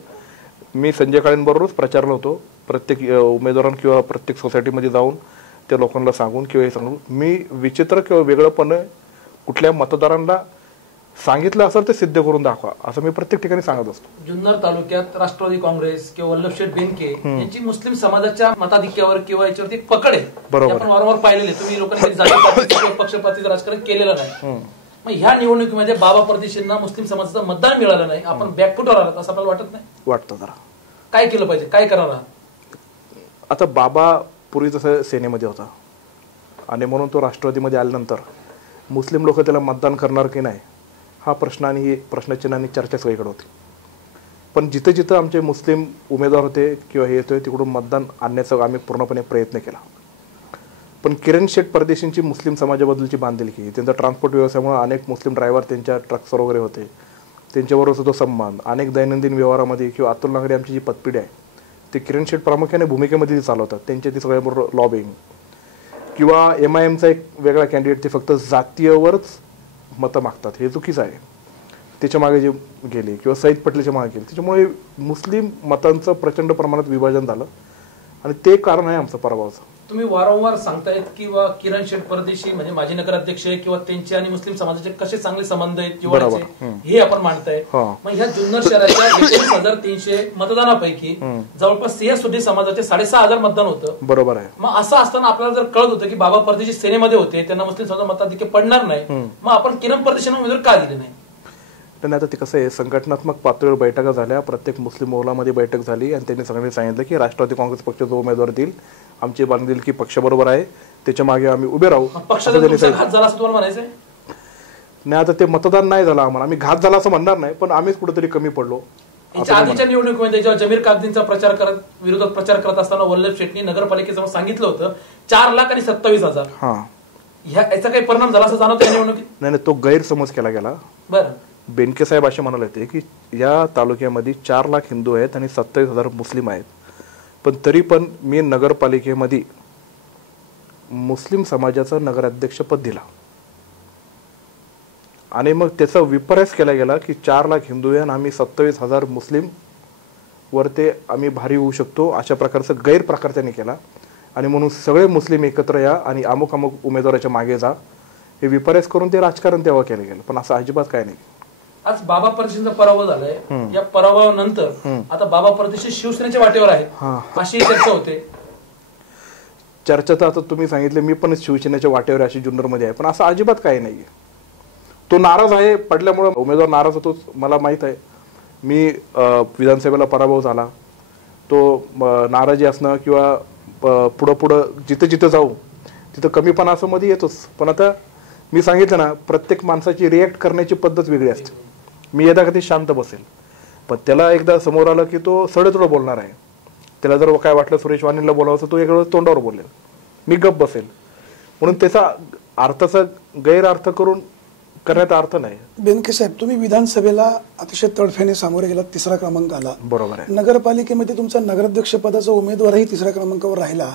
मी संजय काळेंबरोबरच प्रचारला होतो, प्रत्येक उमेदवारांना किंवा प्रत्येक सोसायटीमध्ये जाऊन त्या लोकांना सांगून किंवा हे सांगून. मी विचित्र किंवा वेगळंपणे कुठल्या मतदारांना सांगितलं असेल ते सिद्ध करून दाखवा, असं मी प्रत्येक ठिकाणी सांगत असतो. जुन्नर तालुक्यात राष्ट्रवादी काँग्रेस किंवा वल्लभशेठ बेनके यांची मुस्लिम समाजाच्या मताधिक्यावर किंवा याच्यावरती पकड आहे. बरोबर. आपण वारंवार पाहिलेले, तुम्ही लोकांनी जातीपातीचं पक्षपातीचं राजकारण केलेलं नाही. मग ह्या निवडणुकीमध्ये बाबा परदेशींना मुस्लिम समाजाचं मतदान मिळालं नाही, आपण बॅकफुटवर आलात असं आपल्याला वाटत नाही? वाटतं जरा. काय केलं पाहिजे, काय करावं? आता बाबा पूर्वी जसं सेनेमध्ये होता आणि म्हणून तो राष्ट्रवादीमध्ये आल्यानंतर मुस्लिम लोक त्याला मतदान करणार की नाही हा प्रश्न आणि प्रश्नचिन्ह आणि चर्चा सगळीकडे होती. पण जिथं जिथं आमचे मुस्लिम उमेदवार होते किंवा हे येतोय तिकडून मतदान आणण्याचा आम्ही पूर्णपणे प्रयत्न केला. पण किरण शेठ परदेशींची मुस्लिम समाजाबद्दलची बांधिलकी, त्यांचा ट्रान्सपोर्ट व्यवसायामुळे अनेक मुस्लिम ड्रायव्हर त्यांच्या ट्रक्सवर वगैरे होते, त्यांच्याबरोबर सुद्धा संबंध, अनेक दैनंदिन व्यवहारामध्ये किंवा अतुल नागरे आमची जी पतपिढी आहे ते किरण शेठ प्रामुख्याने भूमिकेमध्ये चालवतात. त्यांच्या ती सगळ्याबरोबर लॉबिंग किंवा MIMचा एक वेगळा कॅन्डिडेट ते फक्त जातीयवरच मतं मागतात, हे चुकीचं आहे. त्याच्या मागे जे गेले किंवा सईद पटेलच्या मागे गेले, त्याच्यामुळे मुस्लिम मतांचं प्रचंड प्रमाणात विभाजन झालं आणि ते कारण आहे आमचं पराभवाचं. तुम्ही वारंवार सांगतायत किंवा किरण शेठ परदेशी म्हणजे माजी नगराध्यक्ष किंवा त्यांचे आणि मुस्लिम समाजाचे कसे चांगले संबंध आहेत जिव्हाळ्याचे हे आपण मांडताय. मग ह्या जुन्नर शहराच्या 19,300 मतदानापैकी जवळपास सिंहसुद्धी समाजाचे 6,500 मतदान होतं. बरोबर आहे. मग असं असताना आपल्याला जर कळत होतं की बाबा परदेशी सेनेमध्ये होते, त्यांना मुस्लिम समाज मताधिक्य पडणार नाही, मग आपण किरण परदेशींना उमेदवार का दिले नाही? पण आता ते कसं आहे, संघटनात्मक पातळीवर बैठका झाल्या, प्रत्येक मुस्लिम मोहलामध्ये बैठक झाली आणि त्यांनी सगळ्यांनी सांगितलं की राष्ट्रवादी काँग्रेस पक्ष जो उमेदवार देईल आमची बांधिलकी पक्षाबरोबर आहे, त्याच्या मागे आम्ही उभे राहू. पक्षाचा घात झाला असं तुम्हाला म्हणायचंय? नाही, आता ते मतदान नाही झालं आम्हाला, आम्ही घात झाला असं म्हणणार नाही, पण आम्हीच कुठेतरी कमी पडलो. आधीच्या निवडणुकीमध्ये जेव्हा जमीर कागदींचा प्रचार करत विरोधात प्रचार करत असताना वल्लभ शेठनी नगरपालिकेसमोर सांगितलं होतं 4,27,000. याचा काही परिणाम झाला असं जाणवतं या निवडणुकीत? नाही, तो गैरसमज केला गेला. बरं, बेनके साहेब असे म्हणाले होते की या तालुक्यामध्ये 4 लाख हिंदू आहेत आणि 27,000 मुस्लिम आहेत, पण तरी पण मी नगरपालिकेमध्ये मुस्लिम समाजाचं नगराध्यक्षपद दिला आणि मग त्याचा विपर्यास केला गेला की 4 लाख हिंदू आहे आणि आम्ही 27,000 मुस्लिम वर ते आम्ही भारी होऊ शकतो, अशा प्रकारचा गैरप्रकार त्यांनी केला. आणि म्हणून सगळे मुस्लिम एकत्र या आणि अमुक अमुक उमेदवाराच्या मागे जा, हे विपर्यास करून ते राजकारण तेव्हा केलं गेलं. पण असं अजिबात काय नाही. आज बाबा परदेशींचा पराभव झालाय, या पराभवानंतर आता बाबा परदेशी शिवसेनेच्या वाटेवर आहेत अशी चर्चा होते. चर्चा तर आता तुम्ही सांगितले, मी पण शिवसेनेच्या वाटेवर अशी जुन्नरमध्ये आहे, पण असं अजिबात काही नाहीये. तो नाराज आहे, पडल्यामुळे उमेदवार नाराज होतो मला माहित आहे. मी विधानसभेला पराभव झाला, तो नाराजी असणं किंवा पुढं जिथं जिथं जाऊ तिथं कमीपणा असं मध्ये येतोच. पण आता मी सांगितलं ना, प्रत्येक माणसाची रिॲक्ट करण्याची पद्धत वेगळी असते. मी यदा कधी शांत बसेल, पण त्याला एकदा समोर आलं की तो सडेतोड बोलणार आहे. त्याला जर काय वाटलं सुरेश वाणीला बोलावं तो वेगळं तोंडावर बोलेल, मी गप्प बसेल. म्हणून त्याचा अर्थाचा गैरअर्थ करून करण्यात अर्थ नाही. बेनके साहेब, तुम्ही विधानसभेला अतिशय तडफेने सामोरे गेलात, 3रा क्रमांक आला. बरोबर आहे. नगरपालिकेमध्ये तुमचा नगराध्यक्ष पदाचा उमेदवारही 3ऱ्या क्रमांकावर राहिला.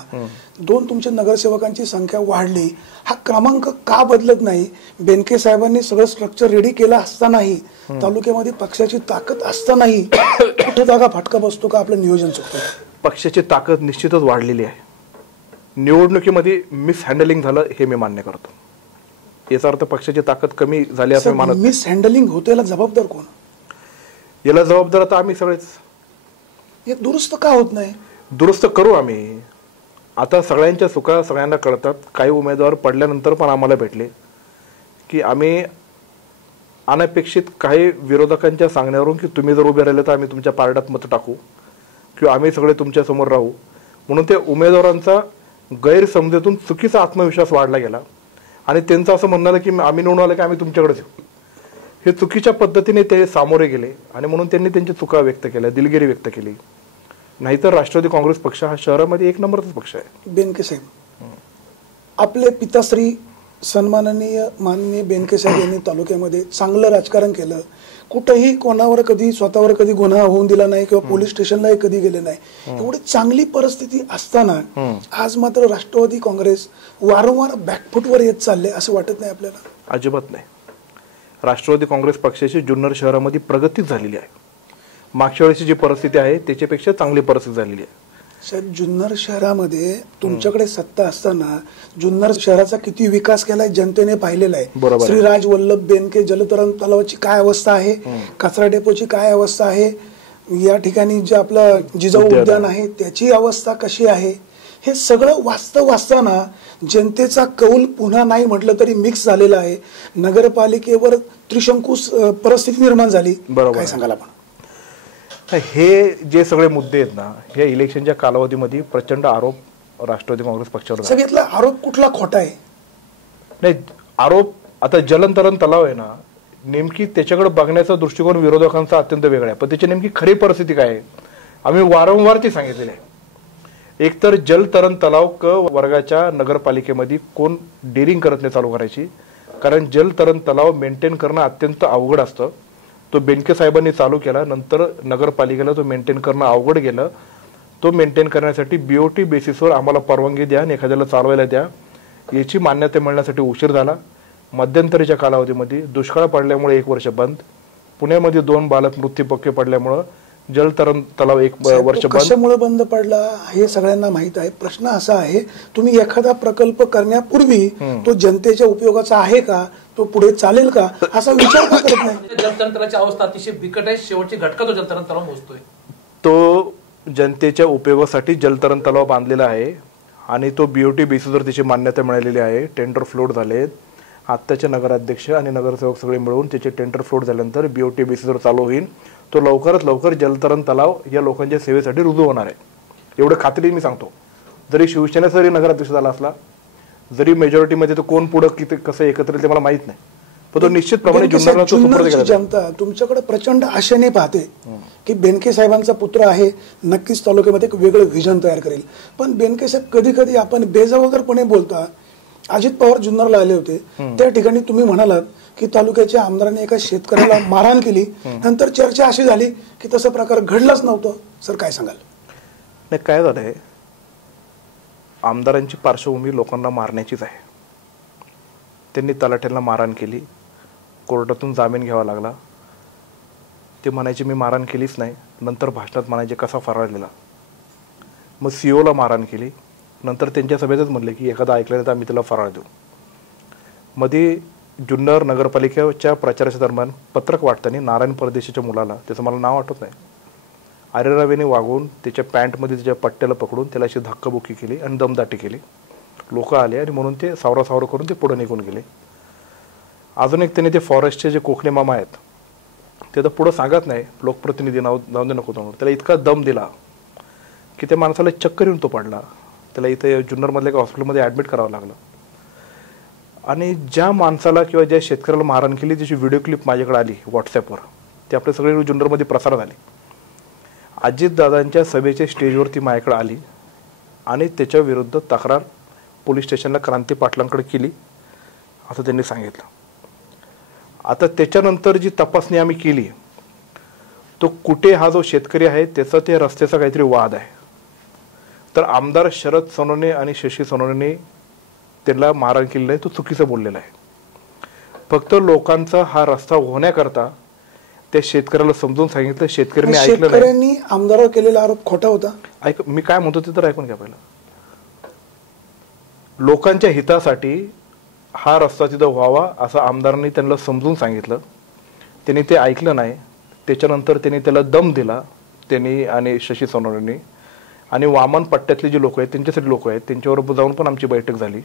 2 तुमच्या नगरसेवकांची संख्या वाढली. हा क्रमांक का बदलत नाही? बेनके साहेबांनी सगळं स्ट्रक्चर रेडी केलं असतानाही, तालुक्यामध्ये पक्षाची ताकद असतानाही कुठे जागा फटका बसतो का? आपलं नियोजन चुकतं? पक्षाची ताकद निश्चितच वाढलेली आहे. निवडणुकीमध्ये मिसहँडलिंग झालं हे मी मान्य करतो. याचा अर्थ पक्षाची ताकद कमी झाली असं मानत. मिस हँडलिंग होते, याला जबाबदार कोण? याला जबाबदार आता आम्ही सगळेच. हे दुरुस्त का होत नाही? दुरुस्त करू आम्ही. आता सगळ्यांच्या चुका सगळ्यांना कळतात. काही उमेदवार पडल्यानंतर पण आम्हाला भेटले की आम्ही अनपेक्षित काही विरोधकांच्या सांगण्यावरून की तुम्ही जर उभे राहिले तर आम्ही तुमच्या पारड्यात मतं टाकू किंवा आम्ही सगळे तुमच्या समोर राहू, म्हणून ते उमेदवारांचा गैरसमजेतून चुकीचा आत्मविश्वास वाढला गेला आणि त्यांचं असं म्हणणं की आम्ही निवडून आलं की आम्ही तुमच्याकडेच येऊ. हे चुकीच्या पद्धतीने ते सामोरे गेले आणि म्हणून त्यांनी त्यांची चुका व्यक्त केल्या, दिलगिरी व्यक्त केली. नाहीतर राष्ट्रवादी काँग्रेस पक्ष हा शहरामध्ये 1 नंबरचा पक्ष आहे. बेनके साहेब, आपले पिताश्री सन्माननीय माननीय बेनके साहेब यांनी तालुक्यामध्ये चांगलं राजकारण केलं. कुठेही कोणावर कधी स्वतःवर कधी गुन्हा होऊन दिला नाही किंवा पोलीस स्टेशनलाही कधी गेले नाही. एवढी चांगली परिस्थिती असताना आज मात्र राष्ट्रवादी काँग्रेस वारंवार बॅकफुटवर येत चालले, असं वाटत नाही आपल्याला? अजिबात नाही. राष्ट्रवादी काँग्रेस पक्षाची जुन्नर शहरामध्ये प्रगतीच झालेली आहे. मागच्या वेळेची जी परिस्थिती आहे त्याच्यापेक्षा चांगली परिस्थिती झालेली आहे. साहेब, जुन्नर शहरामध्ये तुमच्याकडे सत्ता असताना जुन्नर शहराचा किती विकास केलाय जनतेने पाहिलेला आहे. श्रीराज वल्लभ बेनके जलतरण तलावाची काय अवस्था आहे, कचरा डेपोची काय अवस्था आहे, या ठिकाणी जे आपलं जिजाऊ उद्यान आहे त्याची अवस्था कशी आहे, हे सगळं वास्तव असताना जनतेचा कौल पुन्हा नाही म्हटलं तरी मिक्स झालेला आहे. नगरपालिकेवर त्रिशंकू परिस्थिती निर्माण झाली. काय सांगाल आपण? हे जे सगळे मुद्दे आहेत ना, या इलेक्शनच्या कालावधीमध्ये प्रचंड आरोप राष्ट्रवादी काँग्रेस पक्षावर सगळ्यातला आरोप कुठला खोटा आहे? नाही, आरोप आता जलतरण तलाव आहे ना, नेमकी त्याच्याकडे बघण्याचा दृष्टिकोन विरोधकांचा अत्यंत वेगळा आहे. पण त्याची नेमकी खरी परिस्थिती काय आहे आम्ही वारंवार ती सांगितलेली आहे. एकतर जलतरण तलाव क वर्गाच्या नगरपालिकेमध्ये कोण डेअरिंग करत नाही चालू करायची, कारण जलतरण तलाव मेंटेन करणं अत्यंत अवघड असतं. तो बेनके साहेबांनी चालू केला, नंतर नगरपालिकेला तो मेंटेन करणं अवघड गेलं. तो मेंटेन करण्यासाठी BOT बेसिसवर आम्हाला परवानगी द्या आणि एखाद्याला चालवायला द्या याची मान्यता मिळण्यासाठी उशीर झाला. मध्यंतरीच्या कालावधीमध्ये दुष्काळ पडल्यामुळे 1 वर्ष बंद, पुण्यामध्ये 2 बालक मृत्यूपक्के पडल्यामुळे जलतरण तलाव 1 वर्ष बंद. कशामुळे बंद पडला हे सगळ्यांना माहित आहे. प्रश्न असा आहे, तुम्ही एखादा प्रकल्प करण्यापूर्वी तो जनतेच्या उपयोगाचा आहे का, तो पुढे चालेल का, असा विचार का करत नाही? जलतरण तलावाची अवस्था अतिशय बिकट आहे. शेवटची घटका तो जलतरण तलाव मोजतोय. तो जनतेच्या उपयोगासाठी जलतरण तलाव बांधलेला आहे आणि तो BOT बेसिसवर त्याची मान्यता मिळालेली आहे. टेंडर फ्लोट झालेत. आत्ताचे नगराध्यक्ष आणि नगरसेवक सगळे मिळून त्याचे टेंडर फ्लोट झाल्यानंतर BOT बेसिसवर चालू होईल. तो लवकरात लवकर जलतरण तलाव या लोकांच्या सेवेसाठी रुजू होणार आहे, एवढं खात्री मी सांगतो. जरी शिवसेनेचा जरी नगराध्यक्ष झाला असला, जरी मेजॉरिटीमध्ये तो कोण पुढे किती कसं एकत्र ते मला माहित नाही, पण तो निश्चितप्रमाणे जुन्नरची जनता तुमच्याकडे प्रचंड आशेने पाहते की बेनके साहेबांचा पुत्र आहे, नक्कीच तालुक्यामध्ये एक वेगळं व्हिजन तयार करेल. पण बेनके साहेब कधी कधी आपण बेजबाबदारपणे बोलता. अजित पवार जुन्नरला आले होते, त्या ठिकाणी तुम्ही म्हणालात की तालुक्याच्या आमदारांनी एका शेतकऱ्याला मारहाण केली, नंतर चर्चा अशी झाली की तसा प्रकार घडलाच नव्हतं. सर काय सांगाल? नाही, काय झालंय, आमदारांची पार्श्वभूमी लोकांना मारण्याचीच आहे. त्यांनी तलाठ्यांना मारहाण केली, कोर्टातून जामीन घ्यावा लागला. ते म्हणायचे मी मारहाण केलीच नाही, नंतर भाषणात म्हणायचे कसा फरारलेला. मग COला मारहाण केली, नंतर त्यांच्या सभेतच म्हणले की एखादा ऐकलं तर आम्ही त्याला फराळ देऊ. मध्ये जुन्नर नगरपालिकेच्या प्रचाराच्या दरम्यान पत्रक वाटताना नारायण परदेशीच्या मुलाला, त्याचं मला नाव आठवत नाही, आरेरावेने वागवून त्याच्या पॅन्टमध्ये त्याच्या पट्ट्याला पकडून त्याला अशी धक्काबुक्की केली आणि दमदाटी केली. लोक आले आणि म्हणून ते सावरासावरं करून ते पुढे निघून गेले. अजून एक त्याने ते फॉरेस्टचे जे कोकणे मामा आहेत ते तर पुढं सांगत नाही, लोकप्रतिनिधी जाऊन दे नको म्हणून, त्याला इतका दम दिला की त्या माणसाला चक्कर येऊन तो पडला. त्याला इथे जुन्नरमधल्या एका हॉस्पिटलमध्ये ॲडमिट करावं लागलं. आणि ज्या माणसाला किंवा ज्या शेतकऱ्याला मारहाण केली त्याची व्हिडिओ क्लिप माझ्याकडे आली व्हॉट्सॲपवर, ते आपले सगळे जुन्नरमध्ये प्रसार झाले. अजितदादांच्या सभेच्या स्टेजवरती माझ्याकडे आली आणि त्याच्या विरुद्ध तक्रार पोलीस स्टेशनला क्रांती पाटलांकडे केली असं त्यांनी सांगितलं. आता त्याच्यानंतर जी तपासणी आम्ही केली, तो कुठे हा जो शेतकरी आहे त्याचा ते रस्त्याचा काहीतरी वाद आहे. तर आमदार शरद सोनवणे आणि शशी सोनवणेने त्यांना मारहाण केलेलं आहे, तो चुकीचं बोललेला आहे. फक्त लोकांचा हा रस्ता होण्याकरता त्या शेतकऱ्याला समजून सांगितलं, शेतकऱ्यांनी ऐकलं नाही. शेतकऱ्यांनी आमदारावर केलेला आरोप खोटा होता. ऐक, मी काय म्हणतो ते तर ऐकून घ्या पहिलं. लोकांच्या हितासाठी हा रस्ता तिथं व्हावा असं आमदारांनी त्यांना समजून सांगितलं, त्यांनी ते ऐकलं नाही. त्याच्यानंतर त्यांनी त्याला दम दिला, त्यांनी आणि शशी सोनवणेंनी. आणि वामन पट्ट्यातले जे लोक आहेत त्यांच्यासाठी लोक आहेत त्यांच्याबरोबर जाऊन पण आमची बैठक झाली.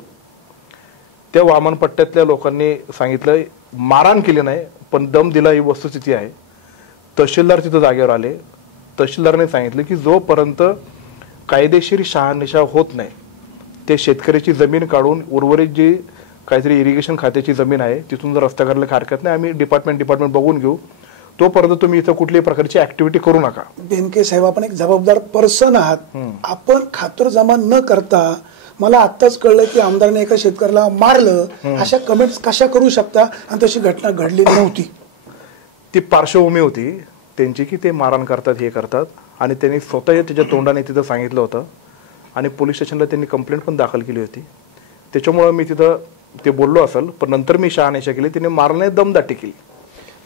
त्या वामन पट्ट्यातल्या लोकांनी सांगितलं मारहाण केली नाही पण दम दिला ही वस्तुस्थिती आहे. तहसीलदार तिथं जागेवर आले. तहसीलदाराने सांगितलं की जोपर्यंत कायदेशीर शहानिशा होत नाही ते शेतकऱ्याची जमीन काढून उर्वरित जी काहीतरी इरिगेशन खात्याची जमीन आहे तिथून जर रस्ता करायला हरकत नाही, आम्ही डिपार्टमेंट बघून घेऊ, तोपर्यंत तुम्ही इथं कुठल्याही प्रकारची ऍक्टिव्हिटी करू नका. बेनके साहेब आपण एक जबाबदार पर्सन आहात. आपण खातरजमा न करता मला आत्ताच कळलं की आमदाराने एका शेतकऱ्याला मारलं, अशा कमेंट्स कशा करू शकता? आणि तशी घटना घडली नव्हती. ती पार्श्वभूमी होती त्यांची की ते मारहाण करतात, हे करतात. आणि त्यांनी स्वतः त्याच्या तोंडाने तिथं सांगितलं होतं आणि पोलीस स्टेशनला त्यांनी कंप्लेंट पण दाखल केली होती. त्याच्यामुळं मी तिथं ते बोललो असेल, पण नंतर मी शहानिशा केली, तिने मारण्याने दमदाटी केली.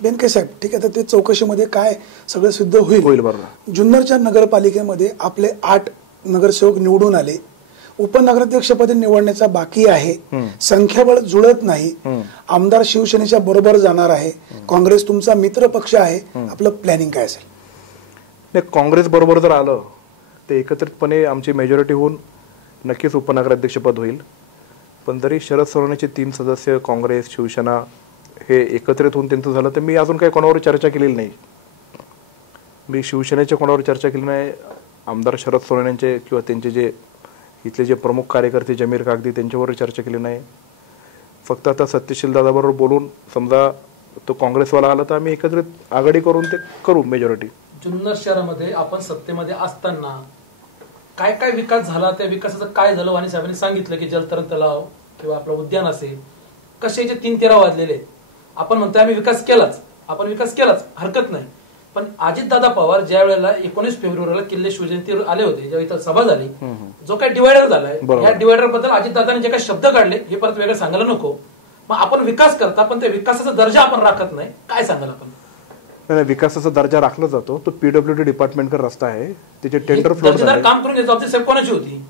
बेनके साहेब ठीक आहे, तर ते चौकशीमध्ये काय सगळं सिद्ध होईल. बरोबर. जुन्नरच्या नगरपालिकेमध्ये आपले 8 नगरसेवक निवडून आले, उपनगराध्यक्षपदी निवडण्याचा बाकी आहे, संख्याबळ जुळत नाही, आमदार शिवसेनेच्या बरोबर जाणार आहे, काँग्रेस तुमचा मित्र पक्ष आहे, आपलं प्लॅनिंग काय असेल? नाही, काँग्रेस बरोबर जर आलं ते एकत्रितपणे आमची मेजॉरिटी होऊन नक्कीच उपनगराध्यक्षपद होईल. पण जरी शरद सोनवणेचे 3 सदस्य काँग्रेस शिवसेना हे एकत्रित होऊन त्यांचं झालं तर मी अजून काही कोणावर चर्चा केलेली नाही. मी शिवसेनेच्या कोणावर चर्चा केली नाही. आमदार शरद सोनवणेंचे किंवा त्यांचे जे इथले जे प्रमुख कार्यकर्ते जमीर कागदी त्यांच्यावर चर्चा केली नाही. फक्त आता सत्यशील दादाबरोबर बोलून समजा तो काँग्रेसवाला आला तर आम्ही एकत्रित आघाडी करून ते करू मेजॉरिटी. जुन्नर शहरामध्ये आपण सत्तेमध्ये असताना काय काय विकास झाला, त्या विकासाचं काय झालं? वाणी साहेबांनी सांगितलं की जलतरण तलाव किंवा आपलं उद्यान असेल, कशाचे 3-13 वाजलेले. आपण म्हणतोय आम्ही विकास केलाच, आपण विकास केलाच, हरकत नाही. पण अजितदादा पवार ज्या वेळेला 19 फेब्रुवारीला किल्ले शिवजयंती आले होते, जेव्हा इथं सभा झाली, जो काही डिवायडर झालाय या डिवायडर बद्दल अजितदादांनी जे काही शब्द काढले हे परत वेगळं सांगायला नको. मग आपण विकास करता पण त्या विकासाचा दर्जा आपण राखत नाही, काय सांगाल आपण? नाही, विकासाचा दर्जा राखला जातो. तो पीडब्ल्यूडी डिपार्टमेंटचा रस्ता आहे, त्याचे टेंडर फ्लोर झाले. काम करून जबाबदारी साहेब कोणाची होती?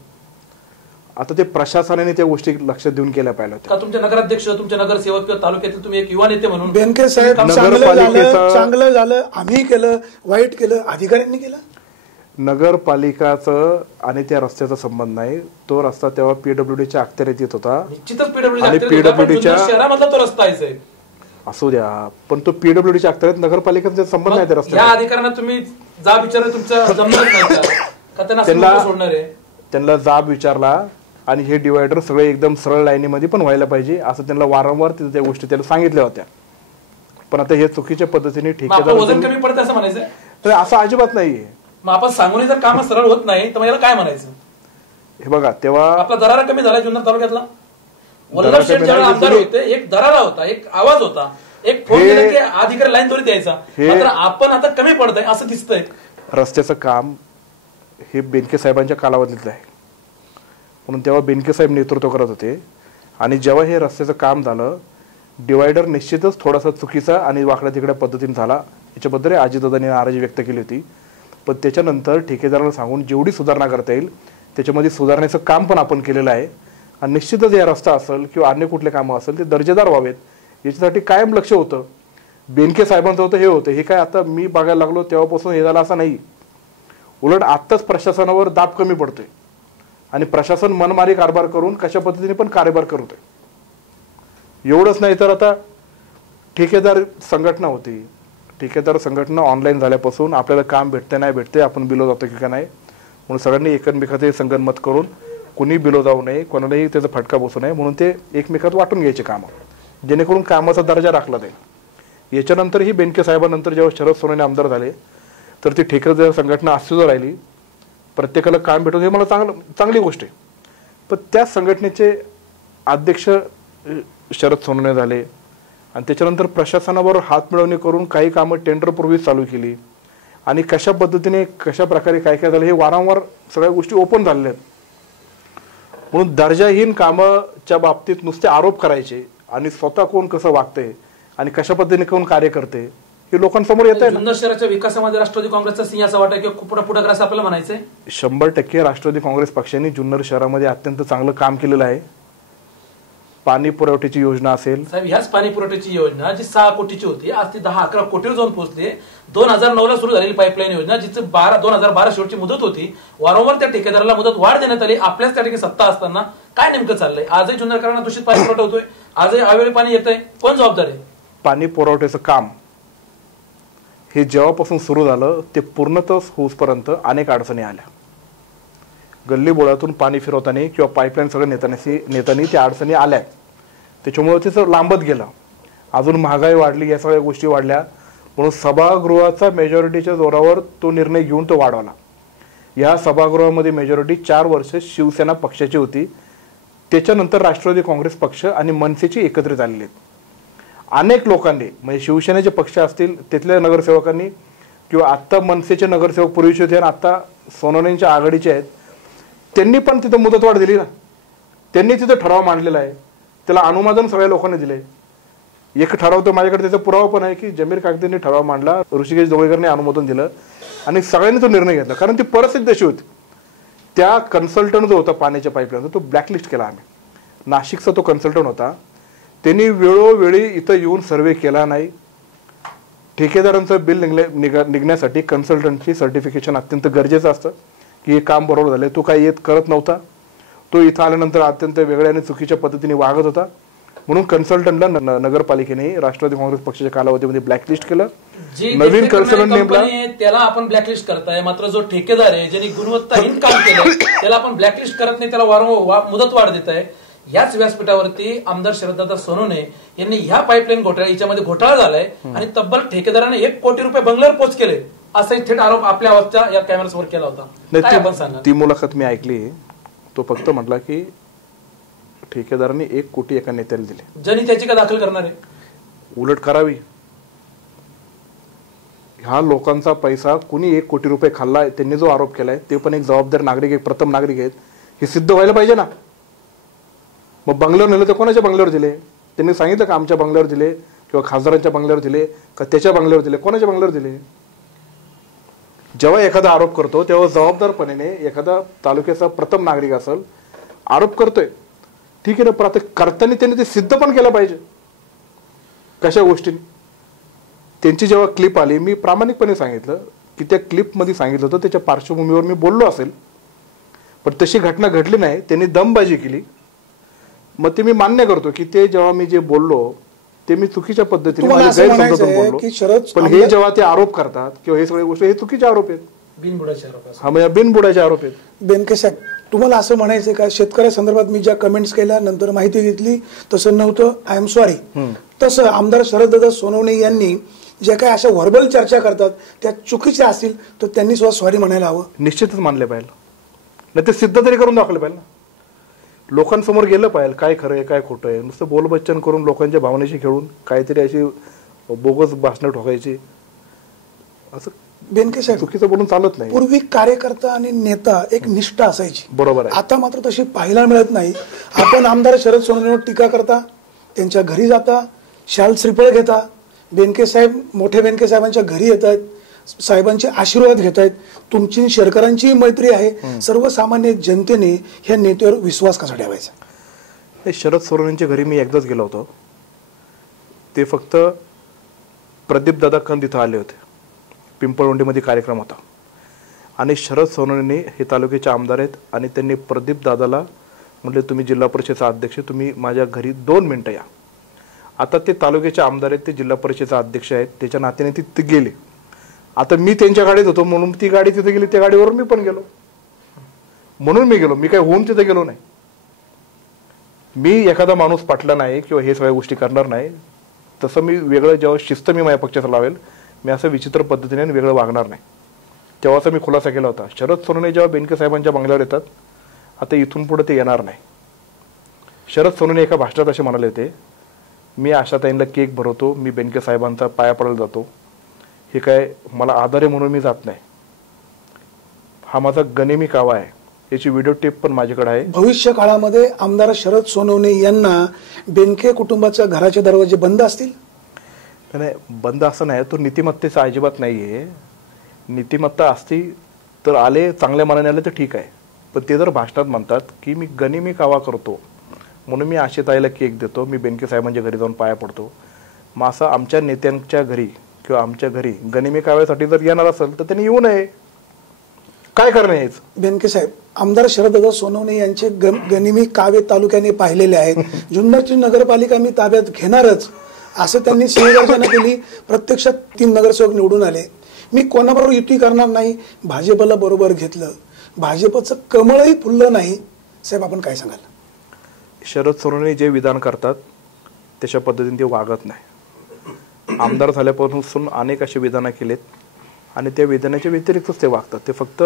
आता ते प्रशासनाने त्या गोष्टी लक्षात देऊन केल्या पाहिजे का तुमचे नगराध्यक्ष, तुमचे नगरसेवक किंवा तालुक्यातील तुम्ही एक युवा नेते म्हणून? बेनके साहेब, चांगलं झालं, आम्ही केलं, वाईट केलं, अधिकाऱ्यांनी केलं. नगरपालिकाचं आणि त्या रस्त्याचा संबंध नाही. तो रस्ता तेव्हा पीडब्ल्यूडीच्या अखत्यारीत येत होता. निश्चितच पीडब्ल्यूडीच्या शहरामधला तो रस्ता आहे असू द्या, पण तो पीडब्ल्यूडीच्या अखत्यारीत नगरपालिकेचा संबंध नाही. त्या रस्त्याला या अधिकाऱ्यांना तुम्ही जाब विचारला, तुमच्या जमणार त्यांना जाब विचारला आणि हे डिवायडर सगळे एकदम सरळ लाईनीमध्ये पण व्हायला पाहिजे असं त्यांना वारंवार त्या गोष्टी त्याला सांगितल्या होत्या. पण आता हे चुकीच्या पद्धतीने ठेकेदार वजन कमी पडतं असं म्हणायचं तर असं अजिबात नाहीये. मग आपण सांगून जर काम सरळ होत नाही तर मला काय म्हणायचं? हे बघा, तेव्हा आपला दरारा कमी झाला जुन्नर तालुक्यातला. वल्लभ शेठ ज्यावेळेला आमदार होते, एक दरारा होता, एक आवाज होता, एक फोन केला की अधिकारी लाईन त्वरित यायचा. मात्र आपण आता कमी पडतंय असं दिसतंय. रस्त्याचं काम हे बेनके साहेबांच्या कालावधीतलं आहे म्हणून तेव्हा बेनके साहेब नेतृत्व करत होते. आणि जेव्हा हे रस्त्याचं काम झालं, डिवायडर निश्चितच थोडासा चुकीचा आणि वाकड्या तिकड्या पद्धतीने झाला. याच्याबद्दल अजितदादांनी नाराजी व्यक्त केली होती. पण त्याच्यानंतर ठेकेदाराला सांगून जेवढी सुधारणा करता येईल त्याच्यामध्ये सुधारण्याचं काम पण आपण केलेलं आहे. आणि निश्चितच या रस्ता असेल किंवा अन्य कुठले कामं असेल ते दर्जेदार व्हावेत याच्यासाठी कायम लक्ष होतं. बेनके साहेबांचं होतं, हे होतं. हे काय आता मी बघायला लागलो तेव्हापासून हे झालं असं नाही. उलट आत्ताच प्रशासनावर दाब कमी पडतोय आणि प्रशासन मनमारी कारभार करून कशा पद्धतीने पण कारभार करतोय. एवढंच नाही तर आता ठेकेदार संघटना होती, ठेकेदार संघटना ऑनलाईन झाल्यापासून आपल्याला काम भेटते नाही भेटते, आपण बिलो जातो की का नाही, म्हणून सगळ्यांनी एकमेकाचे संगनमत करून कुणी बिलो जाऊ नये, कोणालाही त्याचा फटका बसू नये म्हणून ते एकमेकात वाटून घ्यायचे कामं, जेणेकरून कामाचा दर्जा राखला जाईल. याच्यानंतरही बेनके साहेबांनंतर जेव्हा शरद सोनवणे आमदार झाले तर ती ठेकेदार संघटना अस्तित्वात राहिली, प्रत्येकाला काम भेटवलं, हे मला चांगली गोष्ट आहे. पण त्या संघटनेचे अध्यक्ष शरद सोनवणे झाले आणि त्याच्यानंतर प्रशासनाबरोबर हात मिळवणी करून काही कामं टेंडरपूर्वीच चालू केली आणि कशा पद्धतीने कशा प्रकारे काय काय झालं हे वारंवार सगळ्या गोष्टी ओपन झालेल्या आहेत. म्हणून दर्जाहीन कामाच्या बाबतीत नुसते आरोप करायचे आणि स्वतः कोण कसं वागतंय आणि कशा पद्धतीने कोण कार्य करते हे लोकांसमोर येत आहे. जुन्नर शहराच्या विकासामध्ये राष्ट्रवादी काँग्रेसचा सिंह असं वाटतं की खूप पुढाकार असं आपल्याला म्हणायचंय. 100% राष्ट्रवादी काँग्रेस पक्षाने जुन्नर शहरामध्ये अत्यंत चांगलं काम केलेलं आहे. पाणी पुरवठ्याची योजना असेल साहेब, ह्याच पाणी पुरवठ्याची योजना जी 6 कोटीची होती आज ती 10-11 कोटीवर जाऊन पोहोचली. 2009 ला सुरू झालेली पाईपलाईन योजना जिची 2012 शेवटची मुदत होती, वारंवार त्या ठेकेदाराला मुदत वाढ देण्यात आली. आपल्याच त्या ठिकाणी सत्ता असताना काय नेमकं चाललंय? आजही जुन्नरकरांना दूषित पाणी पुरवठा होतोय, आजही अवेळी पाणी येतंय, कोण जबाबदार आहे? पाणी पुरवठ्याचं काम हे जेव्हापासून सुरू झालं ते पूर्णतः होऊसपर्यंत अनेक अडचणी आल्या. गल्ली बोळातून पाणी फिरवताना किंवा पाईपलाईन सगळं नेतानी त्या अडचणी आल्या, त्याच्यामुळे तिचं लांबत गेलं. अजून महागाई वाढली, या सगळ्या गोष्टी वाढल्या, म्हणून सभागृहाचा मेजॉरिटीच्या जोरावर तो निर्णय घेऊन तो वाढवला. या सभागृहामध्ये मेजॉरिटी 4 वर्ष शिवसेना पक्षाची होती, त्याच्यानंतर राष्ट्रवादी काँग्रेस पक्ष आणि मनसेची एकत्रित आलेली आहेत. अनेक लोकांनी म्हणजे शिवसेनेचे पक्ष असतील तिथल्या नगरसेवकांनी किंवा आत्ता मनसेचे नगरसेवक पूर्वीचे होते आणि आत्ता सोनवणेंच्या आघाडीचे आहेत, त्यांनी पण तिथं मुदतवाढ दिली ना. त्यांनी तिथं ठराव मांडलेला आहे, त्याला अनुमोदन सगळ्या लोकांनी दिले. एक ठराव तर माझ्याकडे त्याचा पुरावा पण आहे की जमीर कागदींनी ठराव मांडला, ऋषिकेश जोगळेकरने अनुमोदन दिलं आणि सगळ्यांनी तो निर्णय घेतला, कारण ती परिस्थिती तशी होती. त्या कन्सल्टंट जो होता पाण्याच्या पाईपलाईनचा तो ब्लॅकलिस्ट केला आम्ही. नाशिकचा तो कन्सल्टंट होता, त्यांनी वेळोवेळी इथं येऊन सर्वे केला नाही. ठेकेदारांचं बिल निघण्यासाठी कन्सल्टंटची सर्टिफिकेशन अत्यंत गरजेचं असतं की हे काम बरोबर झालं. तो काही करत नव्हता. तो इथं आल्यानंतर अत्यंत वेगळ्या आणि चुकीच्या पद्धतीने वागत होता. म्हणून कन्सल्टंटला नगरपालिकेने राष्ट्रवादी काँग्रेस पक्षाच्या कालावधीमध्ये ब्लॅकलिस्ट केलं. नवीन कन्सल्टंट नेमला, त्याला आपण ब्लॅकलिस्ट करताय. मात्र जो ठेकेदार आहे ज्यांनी गुणवत्ताहीन काम केलं त्याला आपण ब्लॅकलिस्ट करत नाही, त्याला वारंवार मुदतवाढ देत आहे. याच व्यासपीठावरती आमदार शरददादा सोनवणे यांनी ह्या पाईपलाईन घोटाळा याच्यामध्ये घोटाळा झालाय आणि तब्बल ठेकेदाराने 1 कोटी रुपये बंगल्यावर पोच केले असाही थेट आरोप आपल्या आवाजच्या या कॅमेऱ्यासमोर केला होता. ती मुलाखत मी ऐकली. तो फक्त म्हटला की ठेकेदारांनी 1 कोटी एका नेत्याला दिले. ज्यांनी त्याची का दाखल करणार आहे? उलट करावी. ह्या लोकांचा पैसा कुणी 1 कोटी रुपये खाल्लाय, त्यांनी जो आरोप केलाय ते पण एक जबाबदार नागरिक, एक प्रथम नागरिक आहेत, हे सिद्ध व्हायला पाहिजे ना. मग बंगल्यावर नेलं तर कोणाच्या बंगल्यावर दिले? त्यांनी सांगितलं का आमच्या बंगल्यावर दिले किंवा खासदारांच्या बंगल्यावर दिले का त्याच्या बंगल्यावर दिले? कोणाच्या बंगल्यावर दिले? जेव्हा एखादा आरोप करतो तेव्हा जबाबदारपणे एखादा तालुक्याचा प्रथम नागरिक असेल, आरोप करतोय ठीक आहे ना, करताना त्यांनी ते सिद्ध पण केलं पाहिजे. कशा गोष्टींनी? त्यांची जेव्हा क्लिप आली, मी प्रामाणिकपणे सांगितलं की त्या क्लिपमध्ये सांगितलं होतं त्याच्या पार्श्वभूमीवर मी बोललो असेल, पण तशी घटना घडली नाही. त्यांनी दमबाजी केली. मग ते मी मान्य करतो की ते जेव्हा मी जे बोललो ते मी चुकीच्या पद्धतीने गैरसमजातून बोललो. पण हे जेव्हा ते आरोप करतात किंवा हे सगळे गोष्टी हे चुकीचे आरोप आहेत, बिनबुडाचे आरोप. हा म्हणजे बिनबुडाचे आरोप आहेत. बेनके साहेब, तुम्हाला असं म्हणायचं का शेतकऱ्यासंदर्भात मी ज्या कमेंट्स केल्या नंतर माहिती घेतली तसं नव्हतं, आय एम सॉरी, तसं आमदार शरददादा सोनवणे यांनी ज्या काही अशा व्हर्बल चर्चा करतात त्या चुकीच्या असतील तर त्यांनी सुद्धा सॉरी म्हणायला हवं? निश्चितच मानले पाहिजे. नाही ते सिद्ध तरी करून दाखवले पाहिजे ना, लोकांसमोर गेलं पाहिजे काय खरं आहे काय खोटं आहे. नुसतं बोलबच्चन करून लोकांच्या भावनेशी खेळून काहीतरी अशी बोगस भाषणं ठोकायची असं बेनके साहेब चुकीचं बोलून चालत नाही. पूर्वी कार्यकर्ता आणि नेता एक निष्ठा असायची, बरोबर आहे. आता मात्र तशी पाहायला मिळत नाही. आपण आमदार शरद सोनवणेवर टीका करता, त्यांच्या घरी जाता, शाल श्रीफळ घेता, बेनके साहेब मोठे बेनके साहेबांच्या घरी येतात, साहेबांचे आशीर्वाद घेत आहेत, तुमची शेतकऱ्यांची मैत्री आहे. सर्वसामान्य जनतेने ह्या नेत्यावर विश्वास कसा ठेवायचा? शरद सोनवणेंच्या घरी मी एकदाच गेलो होतो. ते फक्त प्रदीप दादा कंद इथं आले होते, पिंपळवंडीमध्ये कार्यक्रम होता आणि शरद सोनवणे हे तालुक्याचे आमदार आहेत आणि त्यांनी प्रदीप दादाला म्हटले तुम्ही जिल्हा परिषदेचा अध्यक्ष, तुम्ही माझ्या घरी 2 मिनिटं या. आता ते तालुक्याचे आमदार आहेत, ते जिल्हा परिषदेचा अध्यक्ष आहेत, त्याच्या नात्याने तिथे गेले. आता मी त्यांच्या गाडीत होतो म्हणून ती गाडी तिथे गेली, त्या गाडीवर मी पण गेलो म्हणून मी गेलो. मी काय होऊन तिथे गेलो नाही. मी एखादा माणूस पाटला नाही किंवा हे सगळ्या गोष्टी करणार नाही. तसं मी वेगळं जेव्हा शिस्त मी माझ्या पक्षाचा लावेल, मी असं विचित्र पद्धतीने वेगळं वागणार नाही. तेव्हाचा मी खुलासा केला होता. शरद सोनवणे जेव्हा बेनके साहेबांच्या बंगल्यावर येतात, आता इथून पुढे ते येणार नाही. शरद सोनवणे एका भाषणात असे म्हणाले होते, मी आशाताईंना केक भरवतो, मी बेनके साहेबांचा पाया पडायला जातो, हे काय मला आदर आहे म्हणून मी जात नाही. हा माझा गनिमी कावा आहे. याची व्हिडिओ टेप पण माझ्याकडे आहे. भविष्य काळामध्ये आमदार शरद सोनवणे यांना बेनके कुटुंबाच्या घराचे दरवाजे बंद असतील? नाही, बंद असं नाही. तो नीतिमत्तेचा अजिबात नाहीये. नीतिमत्ता असती तर आले, चांगल्या मनाने आले तर ठीक आहे. पण ते जर भाषणात म्हणतात की मी गनिमी कावा करतो म्हणून मी आशाताईला केक देतो, मी बेनके साहेबांच्या घरी जाऊन पाया पडतो, मग असं आमच्या नेत्यांच्या घरी किंवा आमच्या घरी गनिमी काव्यासाठी जर येणार असेल तर त्यांनी येऊ नये. काय करणं यायचं? बेनके साहेब, आमदार शरददादा सोनवणे यांचे गनिमी काव्य तालुक्याने पाहिलेले आहेत. जुन्नरची नगरपालिका मी ताब्यात घेणारच असं त्यांनी सिंहगर्जना केली. प्रत्यक्षात 3 नगरसेवक निवडून आले. मी कोणाबरोबर युती करणार नाही, भाजपला बरोबर घेतलं, भाजपचं कमळही फुललं नाही. साहेब आपण काय सांगाल? शरद सोनवणे जे विधान करतात तशा पद्धतीने ते वागत नाही. आमदार झाल्यापासून अनेक असे विधानं केलेत आणि त्या विधानाच्या व्यतिरिक्तच ते वागतात. ते फक्त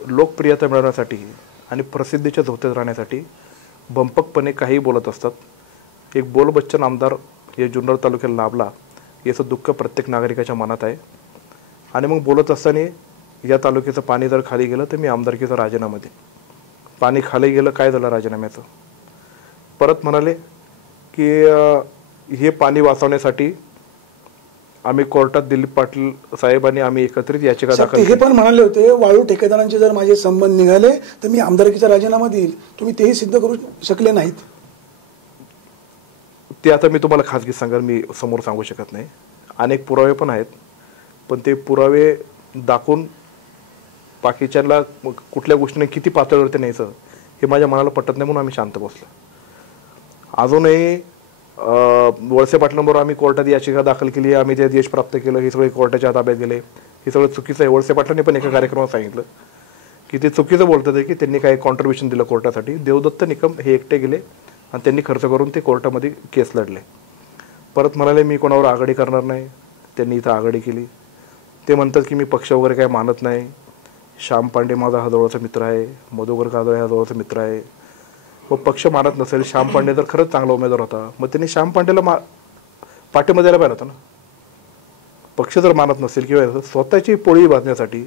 लोकप्रियता मिळवण्यासाठी आणि प्रसिद्धीच्या धोत्यात राहण्यासाठी भंपकपणे काही बोलत असतात. एक बोलबच्चन आमदार हे जुन्नर तालुक्याला लाभला याचं दुःख प्रत्येक नागरिकाच्या मनात आहे. आणि मग बोलत असताना या तालुक्याचं पाणी जर खाली गेलं तर मी आमदारकीचा राजीनामा देईन. पाणी खाली गेलं, काय झालं राजीनाम्याचं? परत म्हणाले की हे पाणी वाचवण्यासाठी आम्ही कोर्टात दिलीप पाटील साहेबांनी आम्ही एकत्रित याचिका दाखल हे पण म्हणाले होते वाळू ठेकेदारांचे जर माझे संबंध निघाले तर मी आमदारकीचा राजीनामा देईल. तुम्ही तेही सिद्ध करू शकले नाहीत. ते आता मी तुम्हाला खाजगी सांगाल, मी समोर सांगू शकत नाही. अनेक पुरावे पण आहेत, पण ते पुरावे दाखवून बाकीच्यांना कुठल्या गोष्टीने किती पातळीवरती न्यायचं हे माझ्या मनाला पटत नाही, म्हणून आम्ही शांत बसलो. अजूनही वळसे पाटलांबरोबर आम्ही कोर्टात याचिका दाखल केली, आम्ही ते यश प्राप्त केलं, हे सगळे कोर्टाच्या ताब्यात गेले. हे सगळं चुकीचं आहे. वळसे पाटलांनी पण एका कार्यक्रमात सांगितलं की ते चुकीचं बोलतात आहे की त्यांनी काही कॉन्ट्रीब्युशन दिलं कोर्टासाठी. देवदत्त निकम हे एकटे गेले आणि त्यांनी खर्च करून ते कोर्टामध्ये केस लढले. परत म्हणाले मी कोणावर आघाडी करणार नाही, त्यांनी इथं आघाडी केली. ते म्हणतात की मी पक्ष वगैरे काय मानत नाही. श्याम पांडे माझा हा जवळचा मित्र आहे, मधुकर काजळे हा जवळचा मित्र आहे. मग पक्ष मानत नसेल, श्याम पांडे तर खरंच चांगला उमेदवार होता, मग त्यांनी श्याम पांडेला पाठिंबा द्यायला पाहिजे होता ना. पक्ष जर मानत नसेल किंवा स्वतःची पोळी बांधण्यासाठी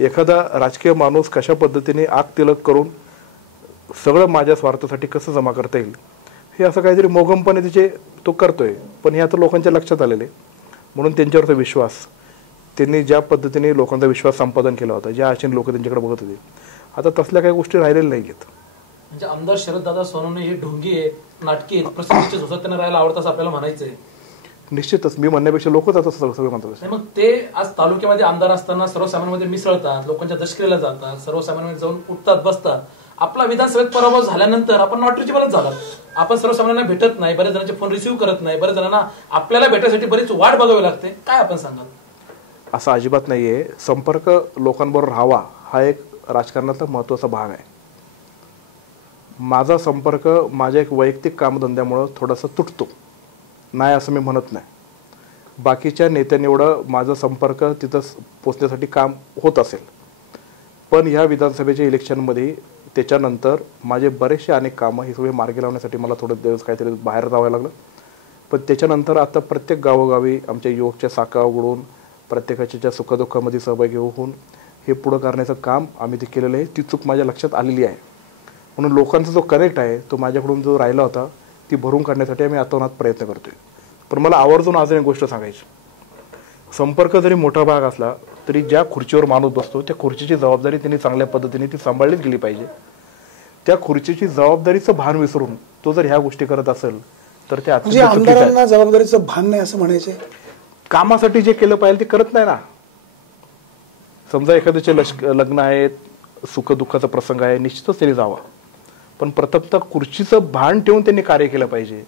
एखादा राजकीय माणूस कशा पद्धतीने आग तिलक करून सगळं माझ्या स्वार्थासाठी कसं जमा करता येईल हे असं काहीतरी मोगमपणे तिचे तो करतोय. पण हे आता लोकांच्या लक्षात आलेले, म्हणून त्यांच्यावरचा विश्वास, त्यांनी ज्या पद्धतीने लोकांचा विश्वास संपादन केला होता, ज्या आशेने लोक त्यांच्याकडे बघत होते, आता तसल्या काही गोष्टी राहिलेल्या नाही आहेत. म्हणजे आमदार शरददादा सोनवणे हे ढोंगी आहेत, नाटकी आहेत, प्रसिद्धीचे झोसात्याने राहायला आवडतं असं आपल्याला म्हणायचंय. निश्चितच मी म्हणण्यापेक्षा लोकच आता सगळं म्हणतात. मग ते आज तालुक्यामध्ये आमदार असताना सर्वसामान्यांमध्ये मिसळतात, लोकांच्या दशक्रियेला जातात, सर्वसामान्यांमध्ये जाऊन उठतात बसतात. आपला विधानसभेत पराभव झाल्यानंतर आपण नॉट रिचेबलच झालात. आपण सर्वसामान्यांना भेटत नाही, बऱ्याच जणांचे फोन रिसिव्ह करत नाही, बऱ्याच जणांना आपल्याला भेटायसाठी बरीच वाट बघावी लागते. काय आपण सांगाल? असं अजिबात नाहीये. संपर्क लोकांबरोबर राहावा हा एक राजकारणाचा महत्त्वाचा भाग आहे. माझा संपर्क माझ्या एक वैयक्तिक कामधंद्यामुळं थोडासा तुटतो नाही असं मी म्हणत नाही. बाकीच्या नेत्यांनी एवढं माझा संपर्क तिथं पोचण्यासाठी काम होत असेल, पण ह्या विधानसभेच्या इलेक्शनमध्ये त्याच्यानंतर माझे बरेचसे अनेक कामं हे सगळे मार्गी लावण्यासाठी मला थोडं दिवस काहीतरी बाहेर जावं लागलं. पण त्याच्यानंतर आता प्रत्येक गावोगावी आमच्या युवकच्या शाखा उघडून प्रत्येकाच्या सुखदुःखामध्ये सहभागी होऊन हे पुढं करण्याचं काम आम्ही ते केलेलं आहे. ती चूक माझ्या लक्षात आलेली आहे, म्हणून लोकांचा जो कनेक्ट आहे तो माझ्याकडून जो राहिला होता ती भरून काढण्यासाठी आम्ही अतोनात प्रयत्न करतोय. पण मला आवर्जून अजून एक गोष्ट सांगायची, संपर्क जरी मोठा भाग असला तरी ज्या खुर्चीवर माणूस बसतो त्या खुर्चीची जबाबदारी त्यांनी चांगल्या पद्धतीने ती सांभाळलीच गेली पाहिजे. त्या खुर्चीची जबाबदारीचं भान विसरून तो जर ह्या गोष्टी करत असेल तर ते आमदारांना जबाबदारीचं भान नाही असं म्हणायचंय. कामासाठी जे केलं पाहिजे ते करत नाही ना. समजा एखाद्याचे लग्न आहे, सुखदुःखाचा प्रसंग आहे, निश्चितच त्यांनी जावा, पण प्रथमतः खुर्चीचं भान ठेवून त्यांनी कार्य केलं पाहिजे.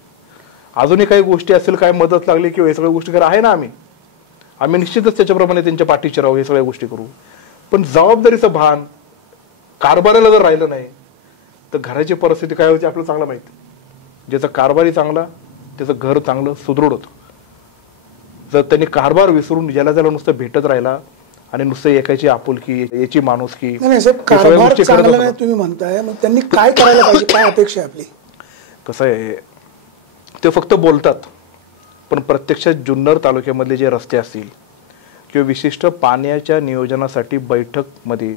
अजूनही काही गोष्टी असेल, काय मदत लागली किंवा हे सगळ्या गोष्टी करा आहे ना, आम्ही निश्चितच त्याच्याप्रमाणे त्यांच्या पाठीशी राहू, हे सगळ्या गोष्टी करू. पण जबाबदारीचं भान कारभाराला जर राहिलं नाही तर घराची परिस्थिती काय होती आपल्याला चांगलं माहिती. ज्याचा कारभारी चांगला त्याचं घर चांगलं सुदृढ होतं. जर त्यांनी कारभार विसरून ज्याला त्याला नुसतं भेटत राहिला आणि नुसतं एकाची आपुलकी, याची माणुसकी, तुम्ही म्हणताय, मग त्यांनी काय करायला पाहिजे, काय अपेक्षा आहे आपली? कसं आहे, ते फक्त बोलतात, पण प्रत्यक्षात जुन्नर तालुक्यामधले जे रस्ते असतील किंवा विशिष्ट पाण्याच्या नियोजनासाठी बैठकमध्ये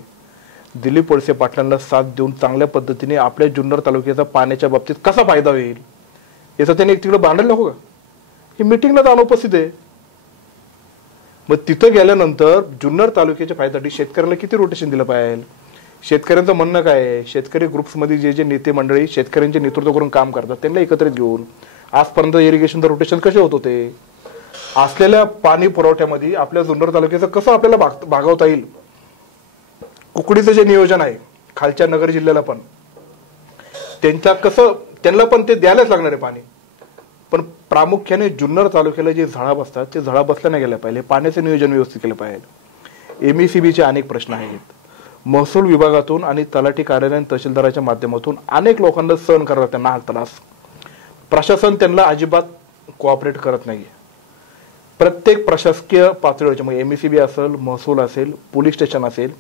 दिलीप वळसे पाटलांना साथ देऊन चांगल्या पद्धतीने आपल्या जुन्नर तालुक्याचा पाण्याच्या बाबतीत कसा फायदा होईल याचं त्यांनी एक तिकडे भांडायला नको का? ही मिटिंगला तर अनुपस्थित आहे. मग तिथं गेल्यानंतर जुन्नर तालुक्याच्या फायद्यासाठी शेतकऱ्यांना किती रोटेशन दिलं पाहिजे? शेतकऱ्यांचं म्हणणं काय आहे, शेतकरी ग्रुप्समध्ये जे जे नेते मंडळी शेतकऱ्यांचे नेतृत्व करून काम करतात त्यांना एकत्रित घेऊन आजपर्यंत इरिगेशनचं रोटेशन कसे होत होते, असलेल्या पाणी पुरवठ्यामध्ये आपल्या जुन्नर तालुक्याचं कसं आपल्याला भागवता येईल, कुकडीचं जे नियोजन आहे खालच्या नगर जिल्ह्याला पण त्यांच्या कसं त्यांना पण ते द्यायलाच लागणार आहे पाणी. पण प्रामुख्याने जुन्नर तालुक्याला जे झळा बसतात ते झळा बसल्या नाही गेल्या पाहिजे. पाण्याचं नियोजन व्यवस्थित केलं पाहिजे. MECBचे अनेक प्रश्न आहेत. महसूल विभागातून आणि तलाठी कार्यालय तहसीलदाराच्या माध्यमातून अनेक लोकांना सहन करायला त्यांना हा त्रास. प्रशासन त्यांना अजिबात कोऑपरेट करत नाहीये. प्रत्येक प्रशासकीय पातळीवरचे मग MECB असेल, महसूल असेल, पोलीस स्टेशन असेल,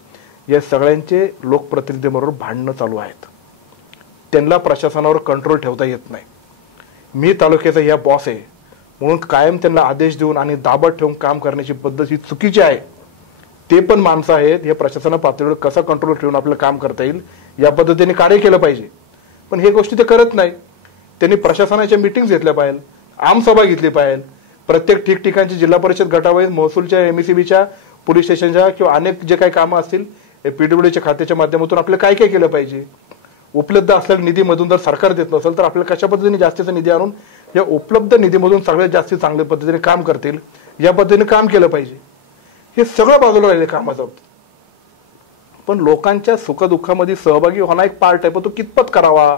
या सगळ्यांचे लोकप्रतिनिधीबरोबर भांडणं चालू आहेत. त्यांना प्रशासनावर कंट्रोल ठेवता येत नाही. मी तालुक्याचा या बॉस आहे म्हणून कायम त्यांना आदेश देऊन आणि दाबात ठेवून काम करण्याची पद्धत ही चुकीची आहे. ते पण माणसं आहेत, हे प्रशासना पातळीवर कसा कंट्रोल ठेवून आपलं काम करता येईल या पद्धतीने कार्य केलं पाहिजे. पण हे गोष्टी ते करत नाही. त्यांनी प्रशासनाच्या मीटिंग्स घेतल्या पाहिजे, आमसभा घेतली पाहिजे, प्रत्येक ठिकठिकाणची जिल्हा परिषद गटावाईज महसूलच्या MSEBच्या पोलीस स्टेशनच्या किंवा अनेक जे काही कामं असतील PWDच्या खात्याच्या माध्यमातून आपल्याला काय काय केलं पाहिजे. उपलब्ध असलेल्या निधीमधून जर सरकार देत नसेल तर आपल्याला कशा पद्धतीने जास्तीचा निधी आणून या उपलब्ध निधीमधून सगळ्यात जास्त चांगल्या पद्धतीने काम करतील या पद्धतीने काम केलं पाहिजे. हे सगळं बाजूला राहिले कामाचं. पण लोकांच्या सुखदुःखामध्ये सहभागी होणं एक पार्ट आहे, पण तो कितपत करावा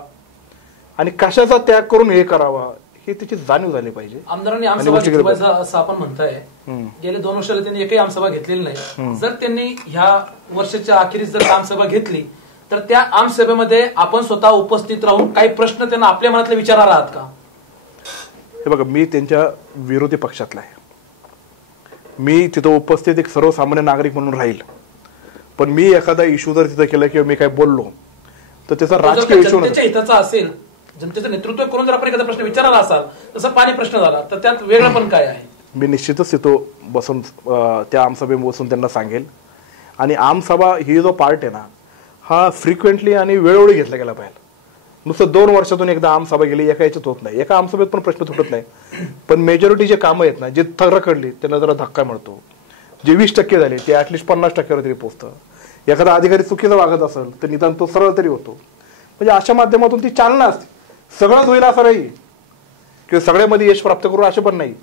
आणि कशाचा त्याग करून हे करावा हे त्याची जाणीव झाली पाहिजे. आमदारांनी आमसभा घेतली असं आपण म्हणताय. गेले 2 वर्षाला त्यांनी एकही आमसभा घेतलेली नाही. जर त्यांनी ह्या वर्षाच्या अखेरीस जर आमसभा घेतली तर त्या आमसभेमध्ये आपण स्वतः उपस्थित राहून काही प्रश्न त्यांना आपल्या मनातले विचारणार आहात का? हे बघा, मी त्यांच्या विरोधी पक्षातला आहे. मी तिथं उपस्थित एक सर्वसामान्य नागरिक म्हणून राहील. पण मी एखादा इश्यू जर तिथं केला किंवा मी काय बोललो तर त्याचा राजकीय इश्यू जनतेच्या हिताचा असेल, जनतेचं नेतृत्व करून जर आपण एखादा प्रश्न विचारला असाल, तसा पाणी प्रश्न झाला तर त्यात वेगळं पण काय आहे? मी निश्चितच तिथं बसून त्या आमसभेत बसून त्यांना सांगेल. आणि आमसभा ही जो पार्ट आहे ना, हा फ्रिक्वेंटली आणि वेळोवेळी घेतला गेला पाहिजे. नुसतं 2 वर्षातून एकदा आमसभा गेली एका याच्यात होत नाही. एका आमसभेत पण प्रश्न तुटत नाही. पण मेजॉरिटी जे कामं आहेत ना, जे रखडली त्यांना जरा धक्का मिळतो. जे 20% झाले ते ऍटलिस्ट 50%वर तरी पोहोचतं. एखादा अधिकारी चुकीचा वागत असेल तर निदान तो सरळ तरी होतो. म्हणजे अशा माध्यमातून ती चालना असते. सगळंच होईल असं नाही किंवा सगळ्यामध्ये यश प्राप्त करू असं पण नाही,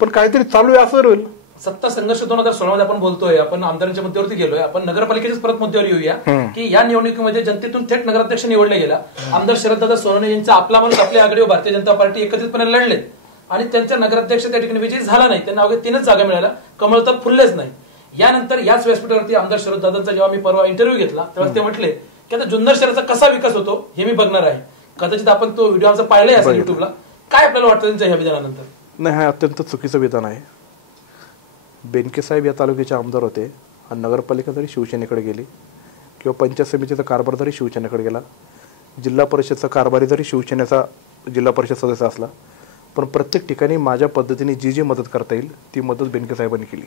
पण काहीतरी चालू आहे असं होईल. सत्ता संघर्ष 2016 मध्ये आपण बोलतोय, आपण आमदारांच्या मुद्द्यावरती गेलोय. आपण नगरपालिकेच्याच परत मुद्द्यावर येऊया की या निवडणुकीमध्ये जनतेतून थेट नगराध्यक्ष निवडले गेला. आमदार शरददादा सोनवणे यांचा आपला माणूस आपल्या आघाडीवर भारतीय जनता पार्टी एकत्रितपणे लढलेत आणि त्यांच्या नगराध्यक्ष त्या ठिकाणी विजयी झाला नाही. त्यांना अवघ्या 3च जागा मिळाल्या, कमळ तर फुललेच नाही. यानंतर याच व्यासपीठावरती आमदार शरददादांचा जेव्हा मी परवा इंटरव्ह्यू घेतला तेव्हा ते म्हटले की आता जुन्नर शहराचा कसा विकास होतो हे मी बघणार आहे. कदाचित आपण तो व्हिडिओ आमचा पाहिलाय असेल युट्यूबला. काय आपल्याला वाटतं त्यांच्या ह्या विधानानंतर? नाही, हे अत्यंत चुकीचं विधान आहे. बेनके साहेब या तालुक्याचे आमदार होते आणि नगरपालिका जरी शिवसेनेकडे गेली किंवा पंचायत समितीचा कारभार जरी शिवसेनेकडे गेला, जिल्हा परिषदचा कारभारी जरी शिवसेनेचा जिल्हा परिषद सदस्य असला, पण प्रत्येक ठिकाणी माझ्या पद्धतीने जी जी मदत करता येईल ती मदत बेनके साहेबांनी केली.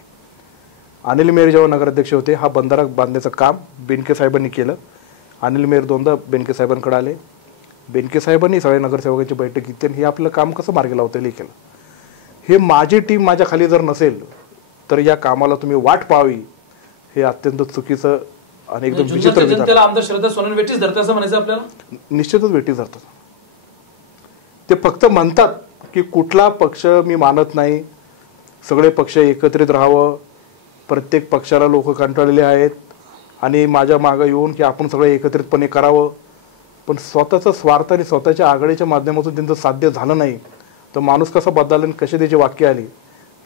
अनिल मेहर जेव्हा नगराध्यक्ष होते, हा बंधारा बांधण्याचं काम बेनके साहेबांनी केलं. अनिल मेहर 2दा बेनके साहेबांकडे आले. बेनके साहेबांनी सगळ्या नगरसेवकांची बैठक घेतली आणि हे आपलं काम कसं मार्गी लावता येईल केलं. हे माझी टीम माझ्या खाली जर नसेल तर या कामाला तुम्ही वाट पाहावी, हे अत्यंत चुकीचं आणि एकदम विचित्र विधान. आमदार शरद सोनवणे वेटीस धरतात असं म्हणायचं आपल्याला? निश्चितच वेटीस धरतात. ते फक्त म्हणतात की कुठला पक्ष मी मानत नाही, सगळे पक्ष एकत्रित राहावं, प्रत्येक पक्षाला लोक कंटाळलेले आहेत आणि माझ्या मागं येऊन की आपण सगळे एकत्रितपणे करावं. पण स्वतःचा स्वार्थ आणि स्वतःच्या आघाडीच्या माध्यमातून त्यांचं साध्य झालं नाही तर माणूस कसा बदलला आणि कशी त्याची वाक्य आली,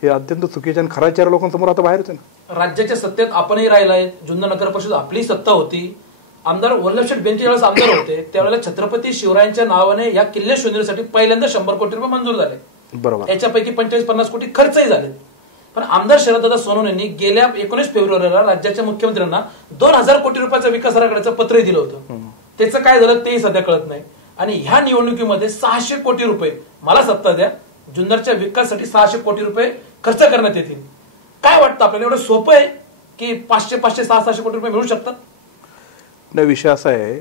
हे अत्यंत चुकीचे आणि खऱ्या 4 लोकांसमोर आता बाहेर होते ना. राज्याच्या सत्तेत आपणही राहिलाय. जुन्नर नगर परिषद आपली सत्ता होती. आमदार वल्लभशेठ बेनके ज्यावेळेस आमदार होते त्यावेळेला छत्रपती शिवरायांच्या नावाने या किल्ले शोधण्यासाठी पहिल्यांदा 100 कोटी रुपये मंजूर झाले. बरोबर. याच्यापैकी 45-50 कोटी खर्चही झाले. पण आमदार शरददादा सोनवणेंनी गेल्या 19 फेब्रुवारीला राज्याच्या मुख्यमंत्र्यांना 2000 कोटी रुपयाचं विकास आराखड्याचं पत्रही दिलं होतं. त्याचं काय झालं तेही सध्या कळत नाही. आणि ह्या निवडणुकीमध्ये 600 कोटी रुपये, मला सत्ता द्या, जुन्नरच्या विकासासाठी 600 कोटी रुपये खर्च करण्यात येतील. काय वाटतं आपल्याला, एवढं सोपं आहे की 500-600 कोटी रुपये मिळू शकतात? नाही, विषय असा आहे,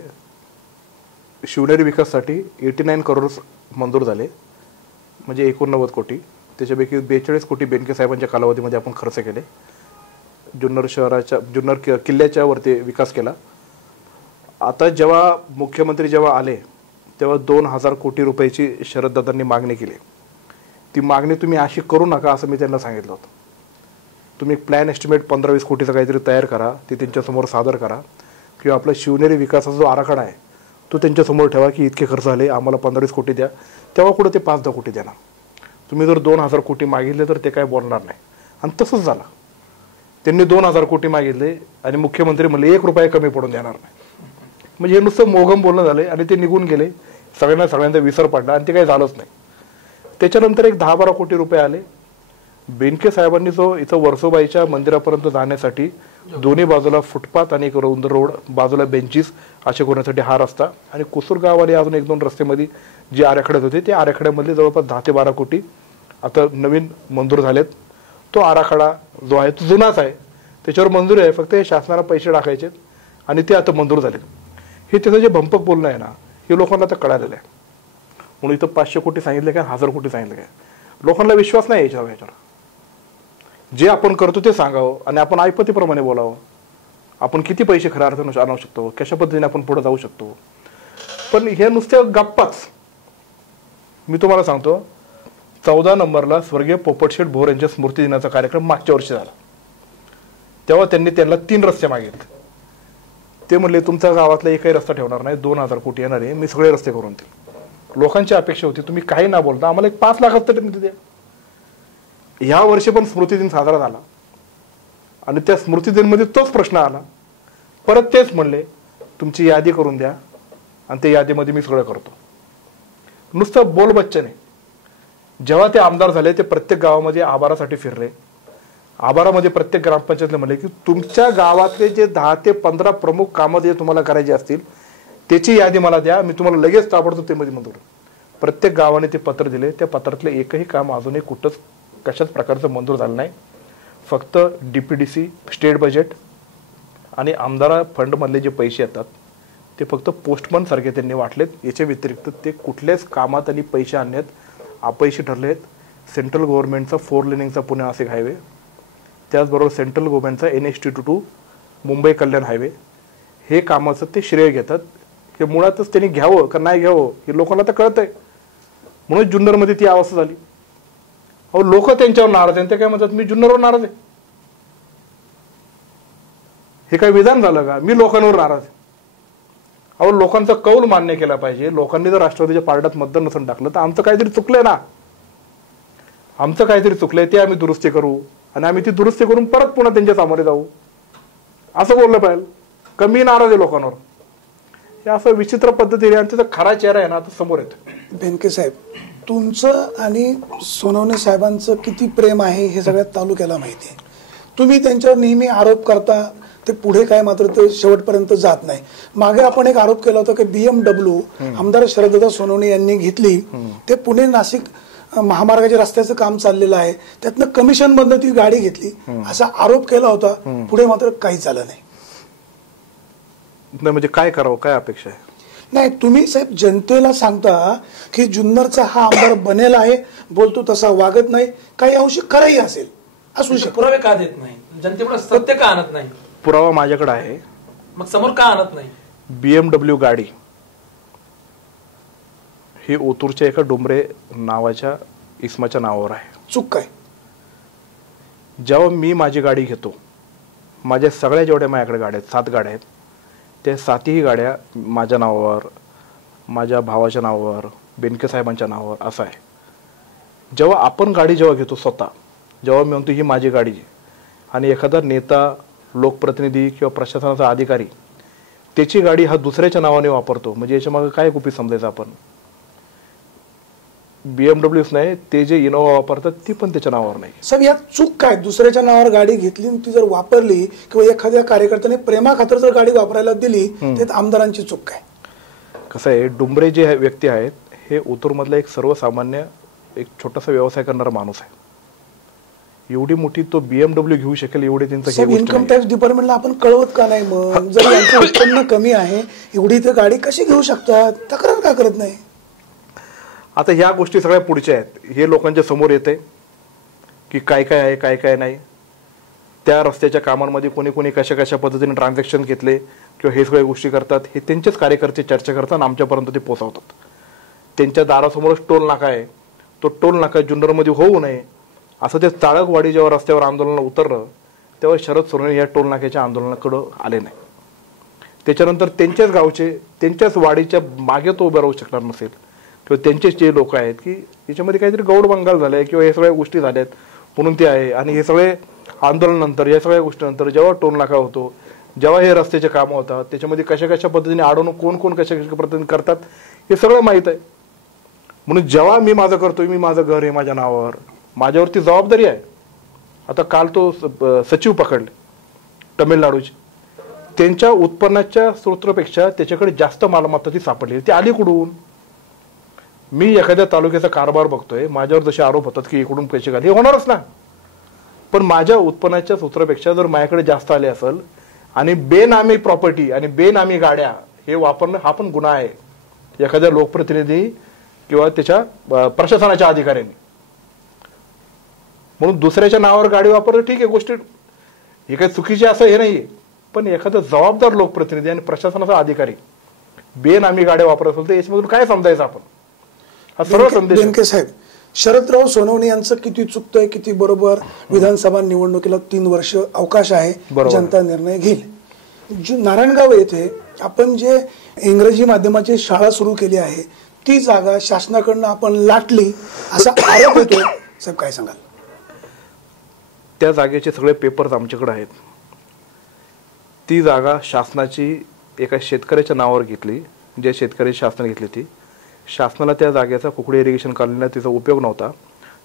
शिवनेरी विकासासाठी 89 करोड मंजूर झाले, म्हणजे 89 कोटी. त्याच्यापैकी 42 कोटी बेनके साहेबांच्या कालावधीमध्ये आपण खर्च केले. जुन्नर शहराच्या जुन्नर किल्ल्याच्या वरती विकास केला. आता जेव्हा मुख्यमंत्री जेव्हा आले तेव्हा 2000 कोटी रुपयाची शरददादांनी मागणी केली. ती मागणी तुम्ही अशी करू नका असं मी त्यांना सांगितलं होतं. तुम्ही एक प्लॅन एस्टिमेट 15-20 कोटीचा काहीतरी तयार करा, ते त्यांच्यासमोर सादर करा, किंवा आपला शिवनेरी विकासाचा जो आराखडा आहे तो त्यांच्यासमोर ठेवा की इतके खर्च झाले, आम्हाला 15-20 कोटी द्या. तेव्हा कुठं ते 5-10 कोटी देणार. तुम्ही जर 2000 कोटी मागितले तर ते काय बोलणार नाही. आणि तसंच झालं. त्यांनी 2000 कोटी मागितले आणि मुख्यमंत्री म्हणले 1 रुपया कमी पडून देणार नाही. म्हणजे हे नुसतं मोगम बोलणं झाले आणि ते निघून गेले. सगळ्यांचा विसर पडला आणि ते काही झालंच नाही. त्याच्यानंतर एक 10-12 कोटी रुपये आले. बेनके साहेबांनी जो इथं वर्सोबाईच्या मंदिरापर्यंत जाण्यासाठी दोन्ही बाजूला फुटपाथ आणि एक रुंद रोड, बाजूला बेंचीस असे करण्यासाठी हा रस्ता, आणि कुसूर गावाने अजून 1-2 रस्त्यामध्ये जे आराखड्यात होते त्या आराखड्यामधले जवळपास 10 ते 12 कोटी आता नवीन मंजूर झालेत. तो आराखडा जो आहे तो जुनाच आहे, त्याच्यावर मंजुरी आहे, फक्त हे शासनाला पैसे टाकायचे आणि ते आता मंजूर झाले. हे त्याचं जे भंपक बोलणं आहे ना, हे लोकांना आता कळालेलं आहे. म्हणून इथं 500 कोटी सांगितले काय, 1000 कोटी सांगितले काय. लोकांना विश्वास नाही याच्यावर. जे आपण करतो ते सांगावं आणि आपण ऐपतीप्रमाणे बोलावं. आपण किती पैसे खऱ्या अर्थानं आणू शकतो, कशा पद्धतीने आपण पुढे जाऊ शकतो. पण हे नुसत्या गप्पाच. मी तुम्हाला सांगतो, 14 नंबरला स्वर्गीय पोपटशेठ भोर यांच्या स्मृती दिनाचा कार्यक्रम मागच्या वर्षी झाला. तेव्हा त्यांनी त्यांना 3 रस्ते मागितले. ते म्हणले तुमच्या गावातला एकही रस्ता ठेवणार नाही, 2000 कोटी येणार आहे, मी सगळे रस्ते करून देईल. लोकांची अपेक्षा होती तुम्ही काही ना बोलता आम्हाला एक 5 लाख रस्ते द्या. ह्या वर्षी पण स्मृती दिन साजरा झाला आणि त्या स्मृती दिनमध्ये तोच प्रश्न आला. परत तेच म्हणले तुमची यादी करून द्या आणि त्या यादीमध्ये मी सगळं करतो. नुसतं बोल बच्चन आहे. जेव्हा ते आमदार झाले ते प्रत्येक गावामध्ये आभारासाठी फिरले. आभारामध्ये प्रत्येक ग्रामपंचायतला म्हणले की तुमच्या गावातले जे 10 ते 15 प्रमुख कामं जे तुम्हाला करायचे असतील त्याची यादी मला द्या, मी तुम्हाला लगेच ताबडतोब ते मध्ये मंजूर. प्रत्येक गावाने ते पत्र दिले. त्या पत्रातले एकही काम अजूनही कुठंच कशाच प्रकारचं मंजूर झालं नाही. फक्त DPDC, स्टेट बजेट आणि आमदार फंडमधले जे पैसे येतात ते फक्त पोस्टमन सारखे त्यांनी वाटलेत. याच्या व्यतिरिक्त ते कुठल्याच कामात आणि पैसे आणण्यात अपयशी ठरले आहेत. सेंट्रल गव्हर्नमेंटचा 4 लेनिंगचा पुणे नाशिक हायवे, त्याचबरोबर सेंट्रल गव्हर्नमेंटचा NH-22 मुंबई कल्याण हायवे, हे कामाचं ते श्रेय घेतात. हे मुळातच त्यांनी घ्यावं का नाही घ्यावं हे लोकांना तर कळत आहे. म्हणून जुन्नरमध्ये ती अवस्था झाली. अहो लोक त्यांच्यावर नाराज आहेत. ते काय म्हणतात मी जुन्नरवर नाराज आहे. हे काय विधान झालं का? मी लोकांवर नाराज आहे. अहो लोकांचा कौल मान्य केला पाहिजे. लोकांनी जर राष्ट्रवादीच्या पारड्यात मतदान नसून टाकलं तर आमचं काहीतरी चुकलंय ना. आमचं काहीतरी चुकलंय ते आम्ही दुरुस्ती करू आणि आम्ही ती दुरुस्ती करून परत पुन्हा त्यांच्या सामोरे जाऊ असं बोललं पाहिजे. कमी नाराज आहे लोकांवर. हे असं विचित्र पद्धतीने आणि त्याचा खरा चेहरा आहे ना आता समोर येतो. बेनके साहेब, तुमचं आणि सोनवणे साहेबांचं किती प्रेम आहे हे सगळ्या तालुक्याला माहिती आहे. तुम्ही त्यांच्यावर नेहमी आरोप करता, ते पुढे काय मात्र ते शेवटपर्यंत जात नाही. मागे आपण एक आरोप केला होता की BMW आमदार शरददादा सोनवणे यांनी घेतली, ते पुणे नाशिक महामार्गाच्या रस्त्याचं काम चाललेलं आहे, त्यातनं कमिशन मधनं ती गाडी घेतली असा आरोप केला होता. पुढे मात्र काहीच झालं नाही. म्हणजे काय करावं, काय अपेक्षा आहे? नाही, तुम्ही साहेब जनतेला सांगता की जुन्नरचा हा आमदार बनेल आहे, बोलतो तसा वागत नाही, काही अंशी खरंही असेल असू शकतो. पुरावे का देत नाही? जनतेपुढे सत्य का आणत नाही? पुरावा माझ्याकडे आहे. मग समोर का आणत नाही? BMW गाडी ही ओतूरच्या एका डोंबरे नावाच्या इसमाच्या नावावर आहे. चूक काय? जेव्हा मी माझी गाडी घेतो, माझ्या सगळ्या जेवढ्या माझ्याकडे गाड्या आहेत 7 गाड्या आहेत, त्या 7ही गाड्या माझ्या नावावर, माझ्या भावाच्या नावावर, बेनके साहेबांच्या नावावर असं आहे. जेव्हा आपण गाडी जेव्हा घेतो स्वतः, जेव्हा मी म्हणतो ही माझी गाडी आणि एखादा नेता, लोकप्रतिनिधी किंवा प्रशासनाचा अधिकारी त्याची गाडी हा दुसऱ्याच्या नावाने वापरतो, म्हणजे याच्या मागे काय गुपित समजायचं आपण? BMWच नाही, ते जे इनोव्हा वापरतात ती पण त्याच्या नावावर नाही. सर यात चूक काय? दुसऱ्याच्या नावावर गाडी घेतली, ती जर वापरली किंवा एखाद्या कार्यकर्त्याने प्रेमाखातर जर गाडी वापरायला दिली, त्यात आमदारांची चूक काय? कसं आहे, डुंबरे जे व्यक्ती आहेत हे ओतूरमधला एक सर्वसामान्य एक छोटासा व्यवसाय करणारा माणूस आहे. एवढी मोठी तो BMW घेऊ शकेल एवढे त्यांचं इन्कम टॅक्स डिपार्टमेंटला आपण कळवत का नाही? मग जर यांचं उत्पन्न कमी आहे, एवढी ते गाडी कशी घेऊ शकतात? तक्रार का करत नाही? आता ह्या गोष्टी सगळ्या पुढच्या आहेत. हे लोकांच्या समोर येते की काय काय आहे, काय काय नाही. त्या रस्त्याच्या कामांमध्ये कोणी कोणी कशा कशा पद्धतीने ट्रान्झॅक्शन घेतले किंवा हे सगळ्या गोष्टी करतात, हे त्यांचेच कार्यकर्ते चर्चा करतात आणि आमच्यापर्यंत ते पोहोचवतात. त्यांच्या दारासमोरच टोल नाका आहे, तो टोल नाका जुन्नरमध्ये होऊ नये असं ते चाळकवाडी जेव्हा रस्त्यावर आंदोलनाला उतरलं तेव्हा शरद सोनवणे या टोल नाक्याच्या आंदोलनाकडे आले नाही. त्याच्यानंतर त्यांच्याच गावचे, त्यांच्याच वाडीच्या मागे तो उभं राहू शकणार नसेल किंवा त्यांचेच जे लोक आहेत की याच्यामध्ये काहीतरी गौड बंगाल झालाय किंवा हे सगळ्या गोष्टी झाल्यात म्हणून ते आहे. आणि हे सगळे आंदोलनानंतर या सगळ्या गोष्टीनंतर जेव्हा टोल नाका होतो, जेव्हा हे रस्त्याचे कामं होतात, त्याच्यामध्ये कशा कशा पद्धतीने अडवणूक कोण कोण कशा कशा पद्धतीने करतात हे सगळं माहीत आहे. म्हणून जेव्हा मी माझं करतोय, मी माझं घर आहे माझ्या नावावर, माझ्यावरती जबाबदारी आहे. आता काल तो सचिव पकडले तमिळनाडूचे, त्यांच्या उत्पन्नाच्या स्रोतापेक्षा त्याच्याकडे जास्त मालमत्ता ती सापडली. ती आली कुठून? मी एखाद्या तालुक्याचा कारभार बघतोय, माझ्यावर जसे आरोप होतात की इकडून पैसे घाल, हे होणारच ना. पण माझ्या उत्पन्नाच्या सूत्रापेक्षा जर माझ्याकडे जास्त आले असेल आणि बेनामी प्रॉपर्टी आणि बेनामी गाड्या हे वापरणं हा पण गुन्हा आहे एखाद्या लोकप्रतिनिधी किंवा त्याच्या प्रशासनाच्या अधिकाऱ्यांनी. म्हणून दुसऱ्याच्या नावावर गाडी वापरणं ठीक आहे, गोष्टी हे काही चुकीचे असं हे नाहीये, पण एखादा जबाबदार लोकप्रतिनिधी आणि प्रशासनाचा अधिकारी बेनामी गाड्या वापरत असेल तर याच्यामधून काय समजायचं आपण? हा सर्व संदेश. बेनके साहेब, शरदराव सोनवणे यांचं किती चुकतंय किती बरोबर? विधानसभा निवडणुकीला 3 वर्ष अवकाश आहे, जनता निर्णय घेईल. नारायणगाव येथे आपण जे इंग्रजी माध्यमाची शाळा सुरू केली आहे ती जागा शासनाकडनं आपण लाटली असा आरोप येतो. साहेब काय सांगाल? त्या जागेचे सगळे पेपर्स आमच्याकडे आहेत. ती जागा शासनाची एका शेतकऱ्याच्या नावावर घेतली, जे शेतकरी शासनाने घेतली ती. शासनाला त्या जागेचा कुकडी इरिगेशन कॉलनीला तिचा उपयोग नव्हता,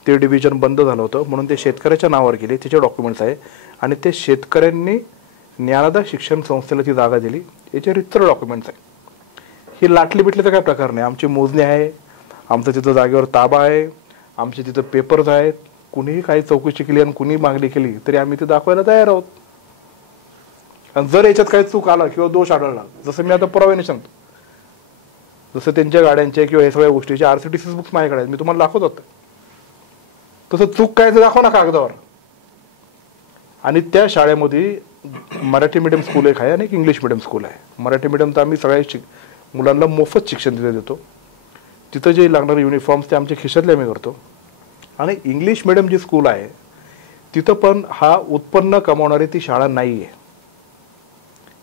ते डिव्हिजन बंद झालं होतं म्हणून ते शेतकऱ्याच्या नावावर गेले, त्याचे डॉक्युमेंट्स आहे. आणि ते शेतकऱ्यांनी ज्ञानदा शिक्षण संस्थेला ती जागा दिली, याचे रितसर डॉक्युमेंट्स आहे. ही लाटली बिटलीचा काय प्रकार नाही. आमची मोजणी आहे, आमचं तिथं जागेवर ताबा आहे, आमचे तिथं पेपर्स आहेत. कुणीही काही चौकशी केली आणि कुणी मागणी केली तरी आम्ही ते दाखवायला तयार आहोत. आणि जर याच्यात काही चूक आला किंवा दोष आढळला, जसं मी आता पुराव्याने सांगतो, जसं त्यांच्या गाड्यांचे किंवा हे सगळ्या गोष्टीचे RCTC बुक्स माझ्याकडे आहेत, मी तुम्हाला दाखवत होतो, तसं चूक काय ते दाखवा ना कागदावर. आणि त्या शाळेमध्ये मराठी मीडियम स्कूल एक आहे आणि एक इंग्लिश मीडियम स्कूल आहे. मराठी मीडियम तर आम्ही सगळ्या मुलांना मोफत शिक्षण तिथे देतो, तिथं जे लागणारे युनिफॉर्म्स ते आमच्या खिशातले आम्ही करतो. आणि इंग्लिश मीडियम जी स्कूल आहे तिथं पण हा उत्पन्न कमावणारी ती शाळा नाही आहे.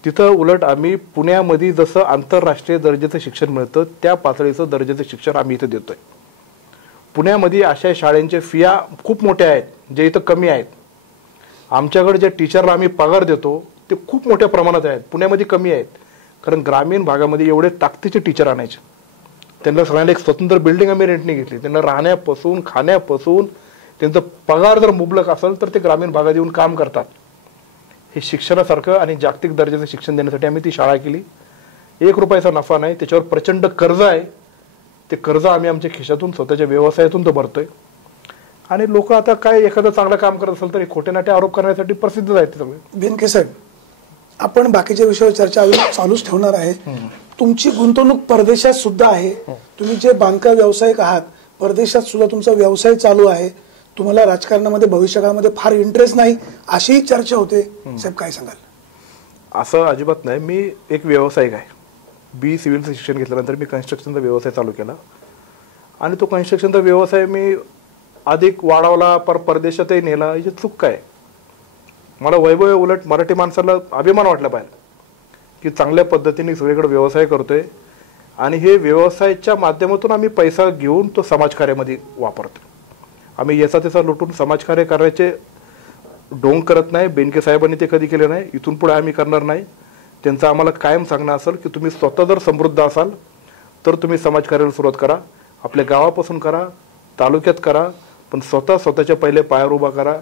तिथं उलट आम्ही पुण्यामध्ये जसं आंतरराष्ट्रीय दर्जाचं शिक्षण मिळतं त्या पातळीचं दर्जाचं शिक्षण आम्ही इथं देतोय. पुण्यामध्ये अशा शाळांच्या फिया खूप मोठ्या आहेत जे इथं कमी आहेत. आमच्याकडे जे टीचरला आम्ही पगार देतो ते खूप मोठ्या प्रमाणात आहेत, पुण्यामध्ये कमी आहेत. कारण ग्रामीण भागामध्ये एवढे ताकदीचे टीचर आणायचे, त्यांना सगळ्यांना एक स्वतंत्र बिल्डिंग आम्ही रेंटने घेतली. त्यांना राहण्यापासून खाण्यापासून त्यांचा पगार जर मुबलक असेल तर ते ग्रामीण भागात येऊन काम करतात. हे शिक्षणासारखं आणि जागतिक दर्जाचं शिक्षण देण्यासाठी आम्ही ती शाळा केली. 1 रुपयाचा नफा नाही, त्याच्यावर प्रचंड कर्ज आहे. ते कर्ज आम्ही आमच्या खिशातून स्वतःच्या व्यवसायातून तो भरतोय. आणि लोक आता काय एखादं चांगलं काम करत असेल तर खोटे नाटे आरोप करण्यासाठी प्रसिद्ध आहेत ते सगळे. बेनके साहेब, आपण बाकीच्या विषयावर चर्चा चालूच ठेवणार आहे. तुमची गुंतवणूक परदेशात सुद्धा आहे, तुम्ही जे बांधकाम व्यावसायिक आहात परदेशात सुद्धा तुमचा व्यवसाय चालू आहे. तुम्हाला राजकारणामध्ये भविष्यकाळामध्ये फार इंटरेस्ट नाही अशीही चर्चा होते. साहेब काय सांगाल? असं अजिबात नाही. मी एक व्यावसायिक आहे. BE सिव्हिलचं शिक्षण घेतल्यानंतर मी कन्स्ट्रक्शनचा व्यवसाय चालू केला आणि तो कन्स्ट्रक्शनचा व्यवसाय मी अधिक वाढवला, परदेशातही नेला. याची चूक काय? मला वैभव उलट मराठी माणसाला अभिमान वाटला पाहिजे की चांगल्या पद्धतीने सगळीकडे व्यवसाय करतोय आणि हे व्यवसायाच्या माध्यमातून आम्ही पैसा घेऊन तो समाजकार्यामध्ये वापरतो. आम्ही याचा त्याचा लुटून समाजकार्य करण्याचे ढोंग करत नाही. बेनके साहेबांनी ते कधी केले नाही, इथून पुढे आम्ही करणार नाही. त्यांचं आम्हाला कायम सांगणं असेल की तुम्ही स्वतः जर समृद्ध असाल तर तुम्ही समाजकार्याला सुरुवात करा, आपल्या गावापासून करा, तालुक्यात करा, पण स्वतःच्या पहिले पायावर उभा करा,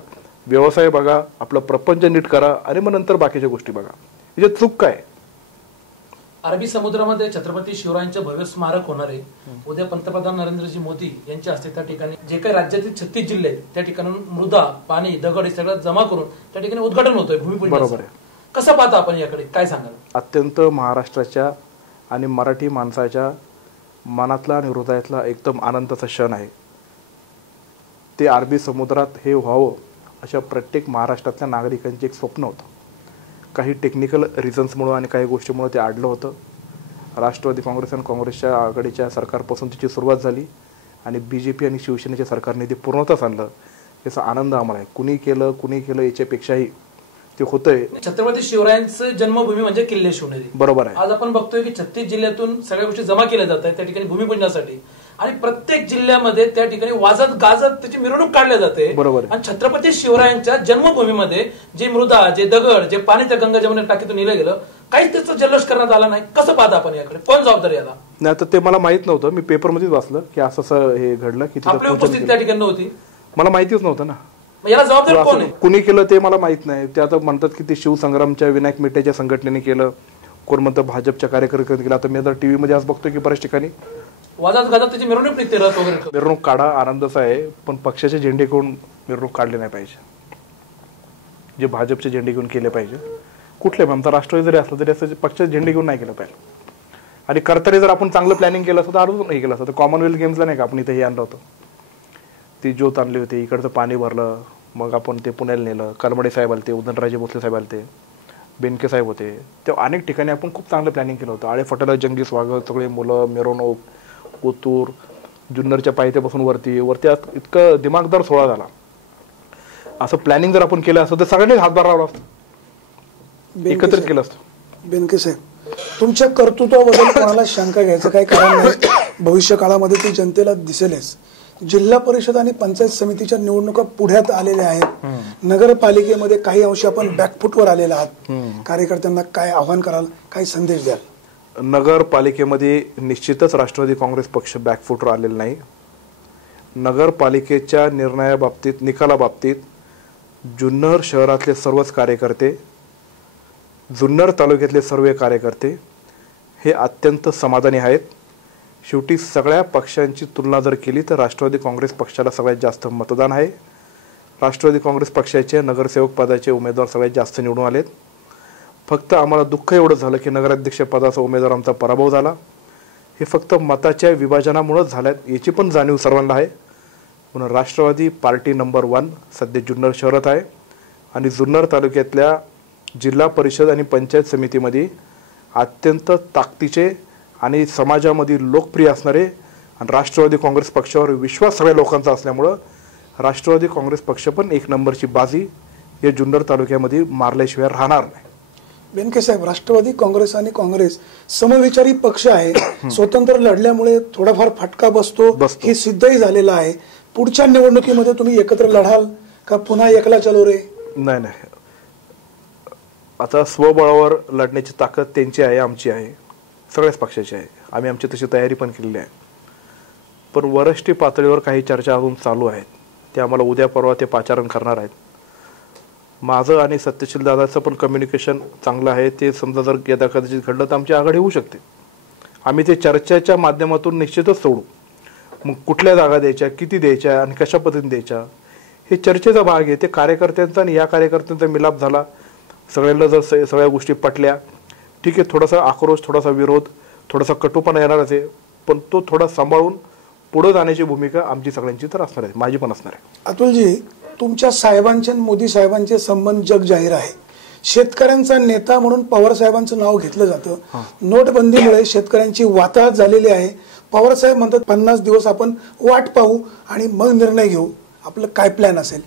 व्यवसाय बघा, आपलं प्रपंच नीट करा आणि मग नंतर बाकीच्या गोष्टी बघा. याच्यात चूक काय? अरबी समुद्रामध्ये छत्रपती शिवरायांचे भव्य स्मारक होणार आहे. उद्या पंतप्रधान नरेंद्रजी मोदी यांच्या हस्ते त्या ठिकाणी जे काही राज्यातील 36 जिल्हे आहेत त्या ठिकाणी मृदा, पाणी, दगड हे सगळं जमा करून त्या ठिकाणी उद्घाटन होतोय भूमिपूजनाचं. कसं पाहता आपण याकडे, काय सांगाल? अत्यंत महाराष्ट्राच्या आणि मराठी माणसाच्या मनातला आणि हृदयातला एकदम आनंदाचा क्षण आहे. ते अरबी समुद्रात हे व्हावं अशा प्रत्येक महाराष्ट्रातल्या नागरिकांचे एक स्वप्न होतं. काही टेक्निकल रिझन्समुळं आणि काही गोष्टीमुळे ते अडलं होतं. राष्ट्रवादी काँग्रेस आणि काँग्रेसच्या आघाडीच्या सरकारपासून त्याची सुरुवात झाली आणि BJP आणि शिवसेनेच्या सरकारने ते पूर्णतःच आणलं. याचा आनंद आम्हाला आहे. कुणी केलं याच्यापेक्षाही ते होतंय. छत्रपती शिवरायांचं जन्मभूमी म्हणजे किल्ले शिवनेरी. बरोबर आहे. आज आपण बघतोय की 36 जिल्ह्यातून सगळ्या गोष्टी जमा केल्या जात आहेत त्या ठिकाणी भूमिपूजनासाठी आणि प्रत्येक जिल्ह्यामध्ये त्या ठिकाणी वाजत गाजत त्याची मिरवणूक काढली जाते. बरोबर. आणि छत्रपती शिवरायांच्या जन्मभूमीमध्ये जे मृदा, जे दगड, जे पाणी त्या गंगा जमुना टाकीतून नेलं गेलं, काहीच त्याचा जल्लोष करण्यात आला नाही. कसं पाहता आपण याकडे? कोण जबाबदार याला? नाही तर ते मला माहित नव्हतं. मी पेपरमध्येच वाचलं की असं हे घडलं की आपली उपस्थिती त्या ठिकाणी नव्हती. मला माहितीच नव्हतं ना. याला जबाबदार कोण आहे? कुणी केलं ते मला माहित नाही. ते आता म्हणतात की ते शिवसंग्रामच्या विनायक मेटेच्या संघटनेने केलं, कोण म्हणतं भाजपच्या कार्यकर्त्यांनी केलं. आता मी आता टीव्ही मध्ये आज बघतोय की बऱ्याच ठिकाणी वादात गादात त्याची मिरवणूक निघते, रथ वगैरे. मिरवणूक काढा, आनंदाचा आहे, पण पक्षाचे झेंडे घेऊन मिरवणूक काढले नाही पाहिजे. जे भाजपचे झेंडे घेऊन केले पाहिजे. कुठले आमचा राष्ट्रवादी जरी असला तरी असं पक्षाचे झेंडे घेऊन नाही केलं पाहिजे. आणि करताना जर आपण चांगलं प्लॅनिंग केलं असतं तर अजून हे केलं असतं. कॉमनवेल्थ गेम्सला नाही का आपण इथे हे आणलं होतं, ती ज्योत आणली होती, इकडचं पाणी भरलं, मग आपण ते पुण्याला नेलं, कलमडे साहेब आले ते, उदयनराजे भोसले साहेब आले ते, बेनके साहेब होते, तेव्हा अनेक ठिकाणी आपण खूप चांगलं प्लॅनिंग केलं होतं. आळे फटाला जंगी स्वागत, सगळे मुलं, मिरवणूक, ओतूर, जुन्नरच्या पायथ्यापासून वरती इतकं दिमागदार सोहळा झाला. असं प्लॅनिंग जर आपण केलं असतं तर सगळ्यांनीच हातभार लावला असतं, एकत्रित केलं असतं. बेनके साहेब, तुमच्या कर्तृत्वाबद्दल कोणाला शंका घ्यायचं काही कारण नाही. भविष्य काळामध्ये ती जनतेला दिसेलच. जिल्हा परिषद आणि पंचायत समितीच्या निवडणुका पुढ्यात आलेल्या आहेत. नगरपालिकेमध्ये काही अंशी आपण बॅकफुटवर आलेला आहात. कार्यकर्त्यांना काय आव्हान कराल, काय संदेश द्याल? नगरपालिकेमध्ये निश्चितच राष्ट्रवादी काँग्रेस पक्ष बॅकफुटवर आलेला नाही. नगरपालिकेच्या निर्णयाबाबतीत, निकालाबाबतीत जुन्नर शहरातले सर्वच कार्यकर्ते, जुन्नर तालुक्यातले सर्व कार्यकर्ते हे अत्यंत समाधानी आहेत. शेवटी सगळ्या पक्षांची तुलना जर केली तर राष्ट्रवादी काँग्रेस पक्षाला सगळ्यात जास्त मतदान आहे. राष्ट्रवादी काँग्रेस पक्षाचे नगरसेवक पदाचे उमेदवार सगळ्यात जास्त निवडून आलेत. फक्त आम्हाला दुःख एवढं झालं की नगराध्यक्ष पदाचा उमेदवार आमचा पराभव झाला. हे फक्त मताच्या विभाजनामुळेच झाल्यात याची पण जाणीव सर्वांना आहे. म्हणून राष्ट्रवादी पार्टी नंबर 1 सध्या जुन्नर शहरात आहे आणि जुन्नर तालुक्यातल्या जिल्हा परिषद आणि पंचायत समितीमध्ये अत्यंत ताकदीचे आणि समाजामध्ये लोकप्रिय असणारे आणि राष्ट्रवादी काँग्रेस पक्षावर विश्वास सगळ्या लोकांचा असल्यामुळं राष्ट्रवादी काँग्रेस पक्ष पण 1 नंबरची बाजी या जुन्नर तालुक्यामध्ये मारल्याशिवाय राहणार नाही. बेनके साहेब, राष्ट्रवादी काँग्रेस आणि काँग्रेस समविचारी पक्ष आहे. स्वतंत्र लढल्यामुळे थोडाफार फटका बसतो हे सिद्धही झालेलं आहे. पुढच्या निवडणुकीमध्ये तुम्ही एकत्र लढाल का पुन्हा एकला चलो रे? नाही, आता स्वबळावर लढण्याची ताकद त्यांची आहे, आमची आहे, सगळ्याच पक्षाची आहे. आम्ही आमची तशी तयारी पण केलेली आहे. पण वरिष्ठ पातळीवर काही चर्चा अजून चालू आहेत. ते आम्हाला उद्या परवा ते पाचारण करणार आहेत. माझं आणि सत्यशील दादाचं पण कम्युनिकेशन चांगलं आहे. ते समजा जर यदा कदाचित घडलं तर आमची आघाडी होऊ शकते. आम्ही ते चर्चेच्या माध्यमातून निश्चितच सोडू. मग कुठल्या जागा द्यायच्या, किती द्यायच्या आणि कशा पद्धतीने द्यायच्या हे चर्चेचा भाग आहे. ते कार्यकर्त्यांचा आणि या कार्यकर्त्यांचा मिलाप झाला, सगळ्यांना जर सगळ्या गोष्टी पटल्या, ठीक आहे. थोडासा आक्रोश, थोडासा विरोध, थोडासा कटुपणा येणारच आहे, पण तो थोडा सांभाळून पुढे जाण्याची भूमिका आमची सगळ्यांची तर असणार आहे, माझी पण असणार आहे. अतुलजी, तुमच्या साहेबांचे आणि मोदी साहेबांचे संबंध जग जाहीर आहे. शेतकऱ्यांचा नेता म्हणून पवार साहेबांचं नाव घेतलं जातं. नोटबंदीमुळे शेतकऱ्यांची वाताहत झालेली आहे. पवार साहेब म्हणतात 50 दिवस आपण वाट पाहू आणि मग निर्णय घेऊ. आपलं काय प्लॅन असेल?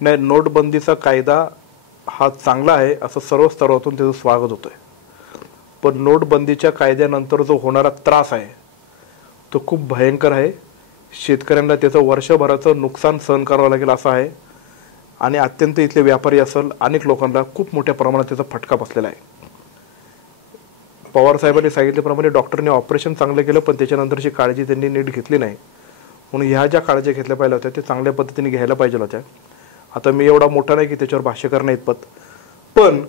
नाही, नोटबंदीचा कायदा हा चांगला आहे असं सर्व स्तरातून त्याचं स्वागत होतंय. पण नोटबंदीच्या कायद्यानंतर जो होणारा त्रास आहे तो खूप भयंकर आहे. शेतकऱ्यांना त्याचं वर्षभराचं नुकसान सहन करावं लागेल असं आहे आणि अत्यंत इथले व्यापारी असेल, अनेक लोकांना खूप मोठ्या प्रमाणात त्याचा फटका बसलेला आहे. पवार साहेबांनी सांगितल्याप्रमाणे डॉक्टरने ऑपरेशन चांगलं केलं, पण त्याच्यानंतरची काळजी त्यांनी नीट घेतली नाही. म्हणून ह्या ज्या काळज्या घेतल्या पाहिजे होत्या ते चांगल्या पद्धतीने घ्यायला पाहिजे होत्या. आता मी एवढा मोठा नाही की त्याच्यावर भाष्य करणं इतपत, पण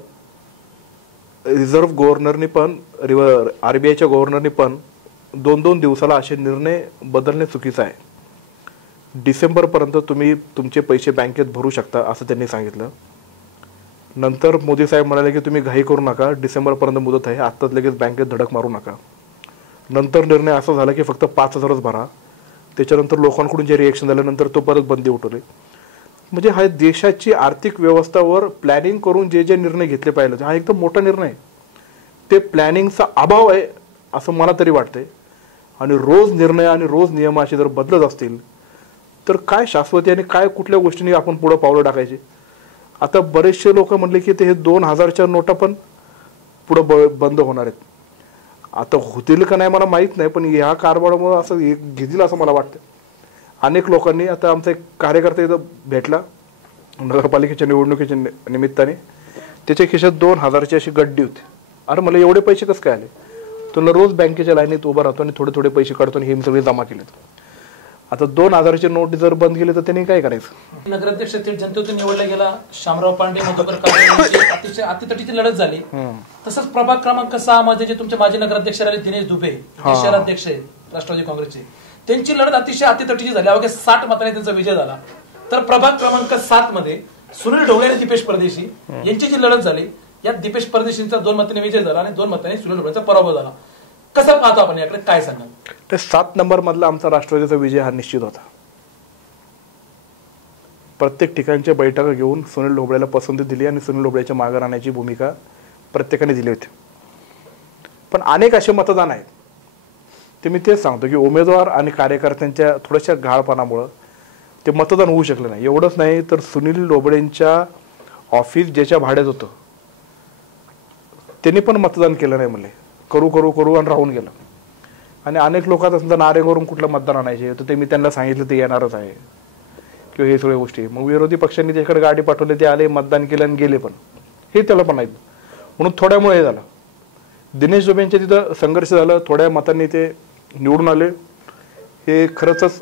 रिझर्व्ह गव्हर्नरनी पण, RBIच्या गव्हर्नरनी पण 2-2 दिवसाला असे निर्णय बदलणे चुकीचं आहे. डिसेंबरपर्यंत तुम्ही तुमचे पैसे बँकेत भरू शकता असं त्यांनी सांगितलं. नंतर मोदी साहेब म्हणाले की तुम्ही घाई करू नका, डिसेंबरपर्यंत मुदत आहे, आत्ताच लगेच बँकेत धडक मारू नका. नंतर निर्णय असा झाला की फक्त 5,000च भरा. त्याच्यानंतर लोकांकडून जे रिएक्शन झाल्यानंतर तो परत बंदी उठवली. म्हणजे हा देशाची आर्थिक व्यवस्थावर प्लॅनिंग करून जे निर्णय घेतले पाहिजे, हा एकदम मोठा निर्णय आहे. ते प्लॅनिंगचा अभाव आहे असं मला तरी वाटतंय. आणि रोज निर्णय आणि रोज नियम असे जर बदलत असतील तर काय शाश्वती आणि काय कुठल्या गोष्टींनी आपण पुढे पावलं टाकायचे. आता बरेचसे लोक म्हणले की ते हे 2000च्या नोटा पण पुढे बंद होणार आहेत. आता होतील का नाही मला माहीत नाही, पण ह्या कारभारामुळे असं घेतील असं मला वाटतं. अनेक लोकांनी, आता आमचा एक कार्यकर्ता इथं भेटला नगरपालिकेच्या निवडणुकीच्या निमित्ताने, त्याच्या खिशात 2000ची अशी गड्डी होती. अरे मला एवढे पैसे कसं काय आले? तुला रोज बँकेच्या लाईनीत उभा राहतो आणि थोडे थोडे पैसे काढतो आणि हे सगळे जमा केलेत. आता 2000ची नोट जर बंद केली तर त्यांनी काय करायचं? नगराध्यक्ष थेट जनतेतून निवडला गेला शामराव पांडे, मधुकर काळे अतिशय अतितटीची लढत झाली. तसंच प्रभाग क्रमांक 6 मध्ये जे तुमचे माजी नगराध्यक्ष राहिले दिनेश दुबे, शहराध्यक्ष आहेत राष्ट्रवादी काँग्रेसचे, त्यांची लढत अतिशय अतितटीची झाली. अवघ्या 60 मतांनी त्यांचा विजय झाला. तर प्रभाग क्रमांक 7 मध्ये सुनील ढवळे आणि दीपेश परदेशी यांची जी लढत झाली, यात दीपेश परदेशींचा 2 मतांनी विजय झाला आणि 2 मतांनी सुनील ढवळेचा पराभव झाला. कसं पाहतो आपण याकडे, काय सांगाल? ते 7 नंबर मधला आमचा राष्ट्रवादीचा विजय हा निश्चित होता. प्रत्येक ठिकाणच्या बैठका घेऊन सुनील ढोबळेला पसंती दिली आणि सुनील ढोबळेच्या मागे राहण्याची भूमिका प्रत्येकाने दिली होती. पण अनेक असे मतदान आहेत, ते मी तेच सांगतो की उमेदवार आणि कार्यकर्त्यांच्या थोड्याशा घाळपणामुळं ते मतदान होऊ शकलं नाही. एवढंच नाही तर सुनील ढोबळेंच्या ऑफिस ज्याच्या भाड्यात होतं त्यांनी पण मतदान केलं नाही, म्हणले करू करू करू आणि राहून गेलं. आणि अनेक लोक आता समजा नारेगावरून कुठलं मतदान आणायचे तर ते मी त्यांना सांगितलं ते येणारच आहे किंवा हे सगळ्या गोष्टी. मग विरोधी पक्षांनी त्याच्याकडे गाडी पाठवली, ते आले, मतदान केलं आणि गेले, पण हे त्याला पण नाही. म्हणून थोड्यामुळे हे झालं. दिनेश दुबेंच्या तिथं संघर्ष झालं, थोड्या मतांनी ते निवडून आले. हे खरंच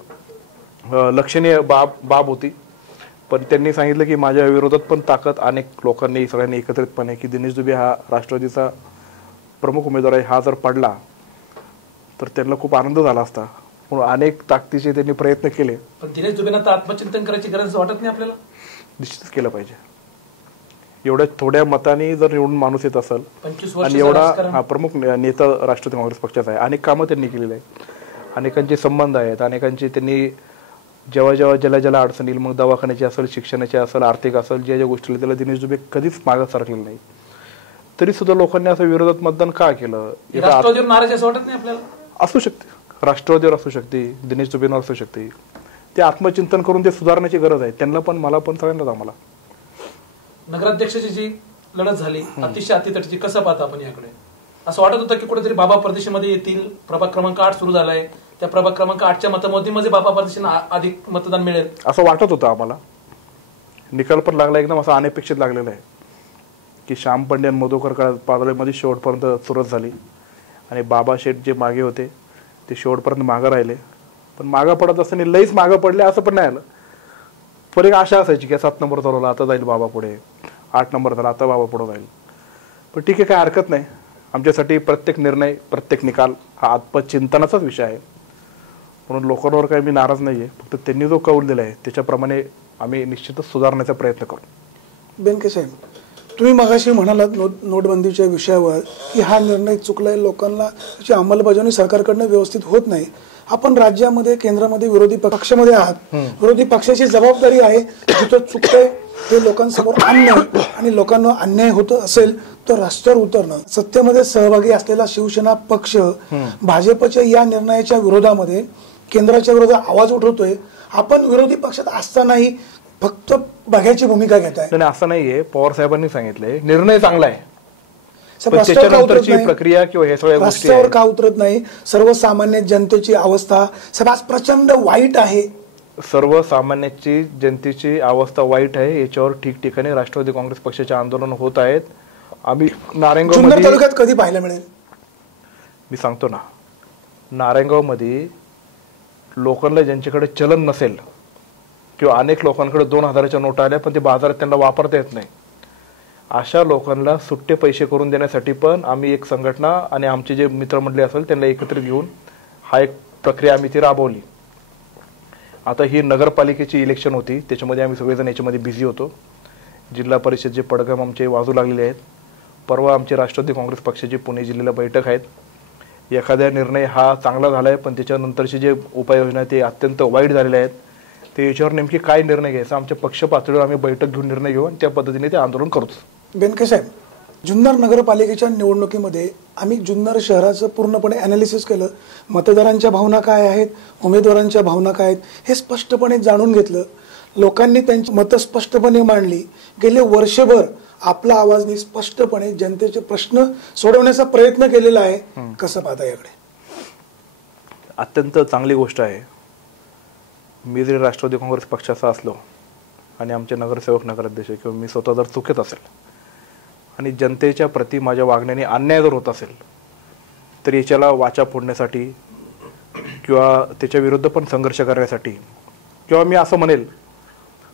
लक्षणीय बाब होती. पण त्यांनी सांगितलं की माझ्या विरोधात पण ताकद अनेक लोकांनी सगळ्यांनी एकत्रितपणे की दिनेश दुबे हा राष्ट्रवादीचा प्रमुख उमेदवार आहे, हा जर पडला तर त्यांना खूप आनंद झाला असता. म्हणून अनेक ताकदीचे त्यांनी प्रयत्न केले. पण दिनेश दुबेंना तर आत्मचिंतन करायची गरज वाटत नाही आपल्याला? निश्चितच केलं पाहिजे. एवढ्या थोड्या मतांनी जर निवडून माणूस येत असेल आणि एवढा प्रमुख नेता राष्ट्रवादी काँग्रेस पक्षाचा आहे, अनेक कामं त्यांनी केलेली आहेत, अनेकांचे संबंध आहेत, अनेकांचे त्यांनी जेव्हा जेव्हा ज्याला अडचण येईल, मग दवाखान्याची असेल, शिक्षणाची असेल, आर्थिक असेल, ज्या गोष्टीला त्याला दिनेश दुबे कधीच मागं सरकलेलं नाही. तरी सुद्धा लोकांनी असं विरोधात मतदान का केलं? राष्ट्रवादीवर नाराज असं वाटत नाही आपल्याला? असू शकते, राष्ट्रवादीवर असू शकते, दिनेश दुबेंवर असू शकते. ते आत्मचिंतन करून ते सुधारण्याची गरज आहे, त्यांना पण, मला पण, सगळ्यांनाच. आम्हाला नगराध्यक्षाची जी लढत झाली अतिशय अतितटीची, कसं पाहता आपण याकडे? असं वाटत होतं की कुठेतरी बाबा परदेशीमध्ये येतील, प्रभाग क्रमांक 8 सुरू झालाय, त्या प्रभाग क्रमांक 8च्या मतमोदीमध्ये बाबा परदेशींना अधिक मतदान मिळेल असं वाटत होतं आम्हाला. निकाल पण लागला एकदम असा अनपेक्षित लागलेला आहे की श्याम पंड्या आणि मधुकर पादळेमध्ये शेवटपर्यंत चुरस झाली आणि बाबा शेठ जे मागे होते ते शेवटपर्यंत मागं राहिले. पण मागं पडत असताना लईच मागं पडले असं पण नाही आलं. पण एक आशा असायची की 7 नंबर चालवला आता जाईल बाबा पुढे, 8 नंबर झाला आता बाबा पुढे जाईल. पण ठीक आहे, काय हरकत नाही. आमच्यासाठी प्रत्येक निर्णय, प्रत्येक निकाल हा आत्मचिंतनाचाच विषय आहे. म्हणून लोकांवर काही मी नाराज नाही आहे. फक्त त्यांनी जो कौल दिला आहे त्याच्याप्रमाणे आम्ही निश्चितच सुधारण्याचा प्रयत्न करू. बेनके साहेब, तुम्ही मगाशी म्हणालात नोटबंदीच्या विषयावर की हा निर्णय चुकलाय, लोकांना त्याची अंमलबजावणी सरकारकडनं व्यवस्थित होत नाही. आपण राज्यामध्ये, केंद्रामध्ये विरोधी पक्षामध्ये आहात. विरोधी पक्षाची जबाबदारी आहे जिथं चुकतंय ते लोकांसमोर आणणं आणि लोकांना अन्याय होत असेल तर रस्त्यावर उतरणं. सत्तेमध्ये सहभागी असलेला शिवसेना पक्ष भाजपच्या या निर्णयाच्या विरोधामध्ये, केंद्राच्या विरोधात आवाज उठवतोय. आपण विरोधी पक्षात असतानाही फक्त बघायची भूमिका घेत आहे. असं नाहीये. पवार साहेबांनी सांगितलंय निर्णय चांगला आहे, त्याच्यानंतरची प्रक्रिया किंवा हे सगळ्या गोष्टी रस्त्यावर का उतरत नाही? सर्वसामान्य जनतेची अवस्था साहेब आज प्रचंड वाईट आहे. सर्वसामान्याची जनतेची अवस्था वाईट आहे. याच्यावर ठिकठिकाणी राष्ट्रवादी काँग्रेस पक्षाचे आंदोलन होत आहेत. आम्ही नारायणगाव तालुक्यात कधी पाहायला मिळेल? मी सांगतो ना, नारायणगाव मध्ये लोकांना ज्यांच्याकडे चलन नसेल किंवा अनेक लोकांकडे 2000च्या नोटा आल्या पण ते बाजारात त्यांना वापरता येत नाही, अशा लोकांना सुट्टे पैसे करून देण्यासाठी पण आम्ही एक संघटना आणि आमचे जे मित्रमंडळी असेल त्यांना एकत्रित घेऊन हा एक प्रक्रिया आम्ही ती राबवली. आता ही नगरपालिकेची इलेक्शन होती, त्याच्यामध्ये आम्ही सगळेजण याच्यामध्ये बिझी होतो. जिल्हा परिषदचे पडघम आमचे बाजू लागलेले आहेत. परवा आमची राष्ट्रवादी काँग्रेस पक्षाची पुणे जिल्ह्याला बैठक आहेत. एखाद्या निर्णय हा चांगला झाला आहे पण त्याच्यानंतरचे जे उपाययोजना ते अत्यंत वाईट झालेले आहेत. ते याच्यावर नेमकी काय निर्णय घ्यायचा, आमच्या पक्ष पातळीवर आम्ही बैठक घेऊन निर्णय घेऊ आणि त्या पद्धतीने ते आंदोलन करतो. बेनके साहेब, जुन्नर नगरपालिकेच्या निवडणुकीमध्ये आम्ही जुन्नर शहराचं पूर्णपणे अनालिसिस केलं. मतदारांच्या भावना काय आहेत, उमेदवारांच्या भावना काय आहेत हे स्पष्टपणे जाणून घेतलं. लोकांनी त्यांची मतं स्पष्टपणे मांडली. गेले वर्षभर आपला आवाजने स्पष्टपणे जनतेचे प्रश्न सोडवण्याचा प्रयत्न केलेला आहे. कसं पाहता याकडे? अत्यंत चांगली गोष्ट आहे. मी जरी राष्ट्रवादी काँग्रेस पक्षाचा असलो आणि आमचे नगरसेवक, नगराध्यक्ष किंवा मी स्वतः जर चुकीत असेल आणि जनतेच्या प्रती माझ्या वागण्याने अन्याय जर होत असेल तर याच्याला वाचा फोडण्यासाठी किंवा त्याच्या विरुद्ध पण संघर्ष करण्यासाठी किंवा मी असं म्हणेल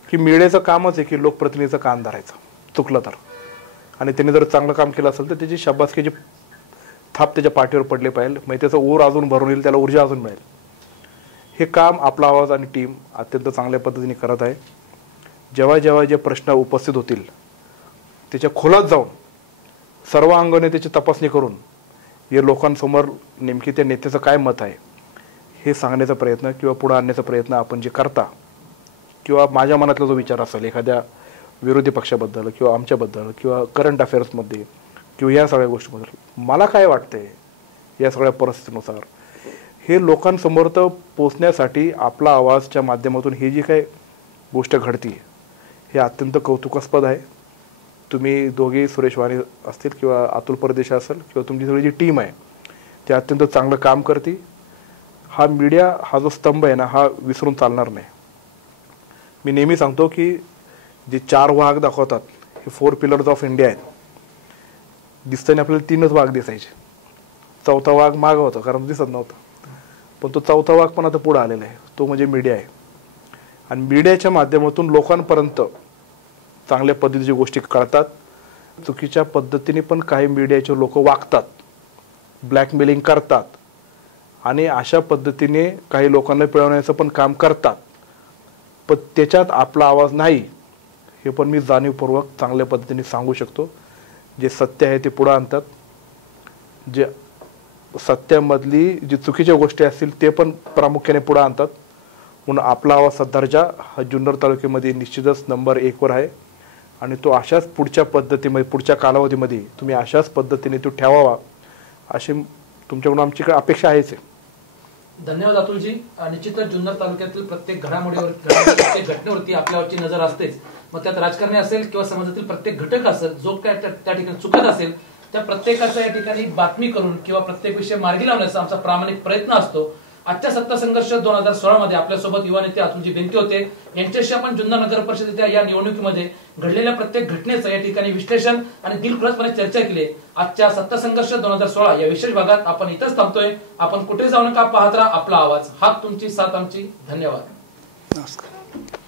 की मीडियाचं कामच आहे की लोकप्रतिनिधीचं कान धरायचं चुकलं तर, आणि त्यांनी जर चांगलं काम केलं असेल तर त्याची शाबासकीची थाप त्याच्या पाठीवर पडले पाहिजे. म्हणजे त्याचा ऊर अजून भरून येईल, त्याला ऊर्जा अजून मिळेल. हे काम आपला आवाज आणि टीम अत्यंत चांगल्या पद्धतीने करत आहे. जेव्हा जेव्हा जे प्रश्न उपस्थित होतील त्याच्या खोलात जाऊन सर्व अंगाने त्याची तपासणी करून हे लोकांसमोर नेमकी त्या नेत्याचं काय मत आहे हे सांगण्याचा प्रयत्न किंवा पुढे आणण्याचा प्रयत्न आपण जे करता किंवा माझ्या मनातला जो विचार असेल एखाद्या विरोधी पक्षाबद्दल किंवा आमच्याबद्दल किंवा करंट अफेअर्समध्ये किंवा या सगळ्या गोष्टीबद्दल मला काय वाटतंय या सगळ्या परिस्थितीनुसार हे लोकांसमोर तर पोचण्यासाठी आपला आवाजच्या माध्यमातून ही जी काही गोष्ट घडती हे अत्यंत कौतुकास्पद आहे. तुम्ही दोघे सुरेश वाणी असतील किंवा अतुल परदेशी असेल किंवा तुमची सगळी जी टीम आहे ते अत्यंत चांगलं काम करते. हा मीडिया हा जो स्तंभ आहे ना हा विसरून चालणार नाही. मी नेहमी सांगतो की जे 4 वाघ दाखवतात हे 4 पिलर्स ऑफ इंडिया आहेत. दिसताना आपल्याला 3च वाघ दिसायचे, 4था वाघ मागं होता कारण दिसत नव्हतं, पण तो 4था वाघ पण आता पुढे आलेला आहे, तो म्हणजे मीडिया आहे. आणि मीडियाच्या माध्यमातून लोकांपर्यंत चांगल्या पद्धतीच्या गोष्टी कळतात. चुकीच्या पद्धतीने पण काही मीडियाचे लोक वागतात, ब्लॅकमेलिंग करतात आणि अशा पद्धतीने काही लोकांना पिळवण्याचं पण काम करतात. पण त्याच्यात आपला आवाज नाही हे पण मी जाणीवपूर्वक चांगल्या पद्धतीने सांगू शकतो. जे सत्य आहे ते पुढे आणतात, जे सत्यामधली जी चुकीच्या गोष्टी असतील ते पण प्रामुख्याने पुढे आणतात. म्हणून आपला आवाजचा दर्जा हा जुन्नर तालुक्यामध्ये निश्चितच नंबर 1 वर आहे आणि तो अशाच पुढच्या पद्धतीमध्ये पुढच्या कालावधीमध्ये तुम्ही अशाच पद्धतीने तो ठेवावा अशी तुमच्याकडून आमची अपेक्षा आहेच. धन्यवाद अतुलजी. निश्चितच जुन्नर तालुक्यातील प्रत्येक प्रत्येक घटनेवरती आपल्यावरची नजर असतेच. मग त्यात राजकारणी असेल किंवा समाजातील प्रत्येक घटक असेल जो काय त्या ठिकाणी चुकत असेल त्या प्रत्येकाचा या ठिकाणी बातमी करून किंवा प्रत्येक विषय मार्गी लावण्याचा आमचा प्रामाणिक प्रयत्न असतो. आजच्या सत्ता संघर्ष 2016 मध्ये आपल्यासोबत युवा नेते अतुलजी बेनके होते. यांच्याशी आपण जुन्नर नगर परिषदेच्या या निवडणुकीमध्ये घडलेल्या प्रत्येक घटनेचं या ठिकाणी विश्लेषण आणि दिलखुलासपणे चर्चा केली. आजच्या सत्ता संघर्ष 2016 या विशेष भागात आपण इथंच थांबतोय. आपण कुठे जाऊ नका, पाहत राहा आपला आवाज. हात तुमची साथ आमची. धन्यवाद. नमस्कार.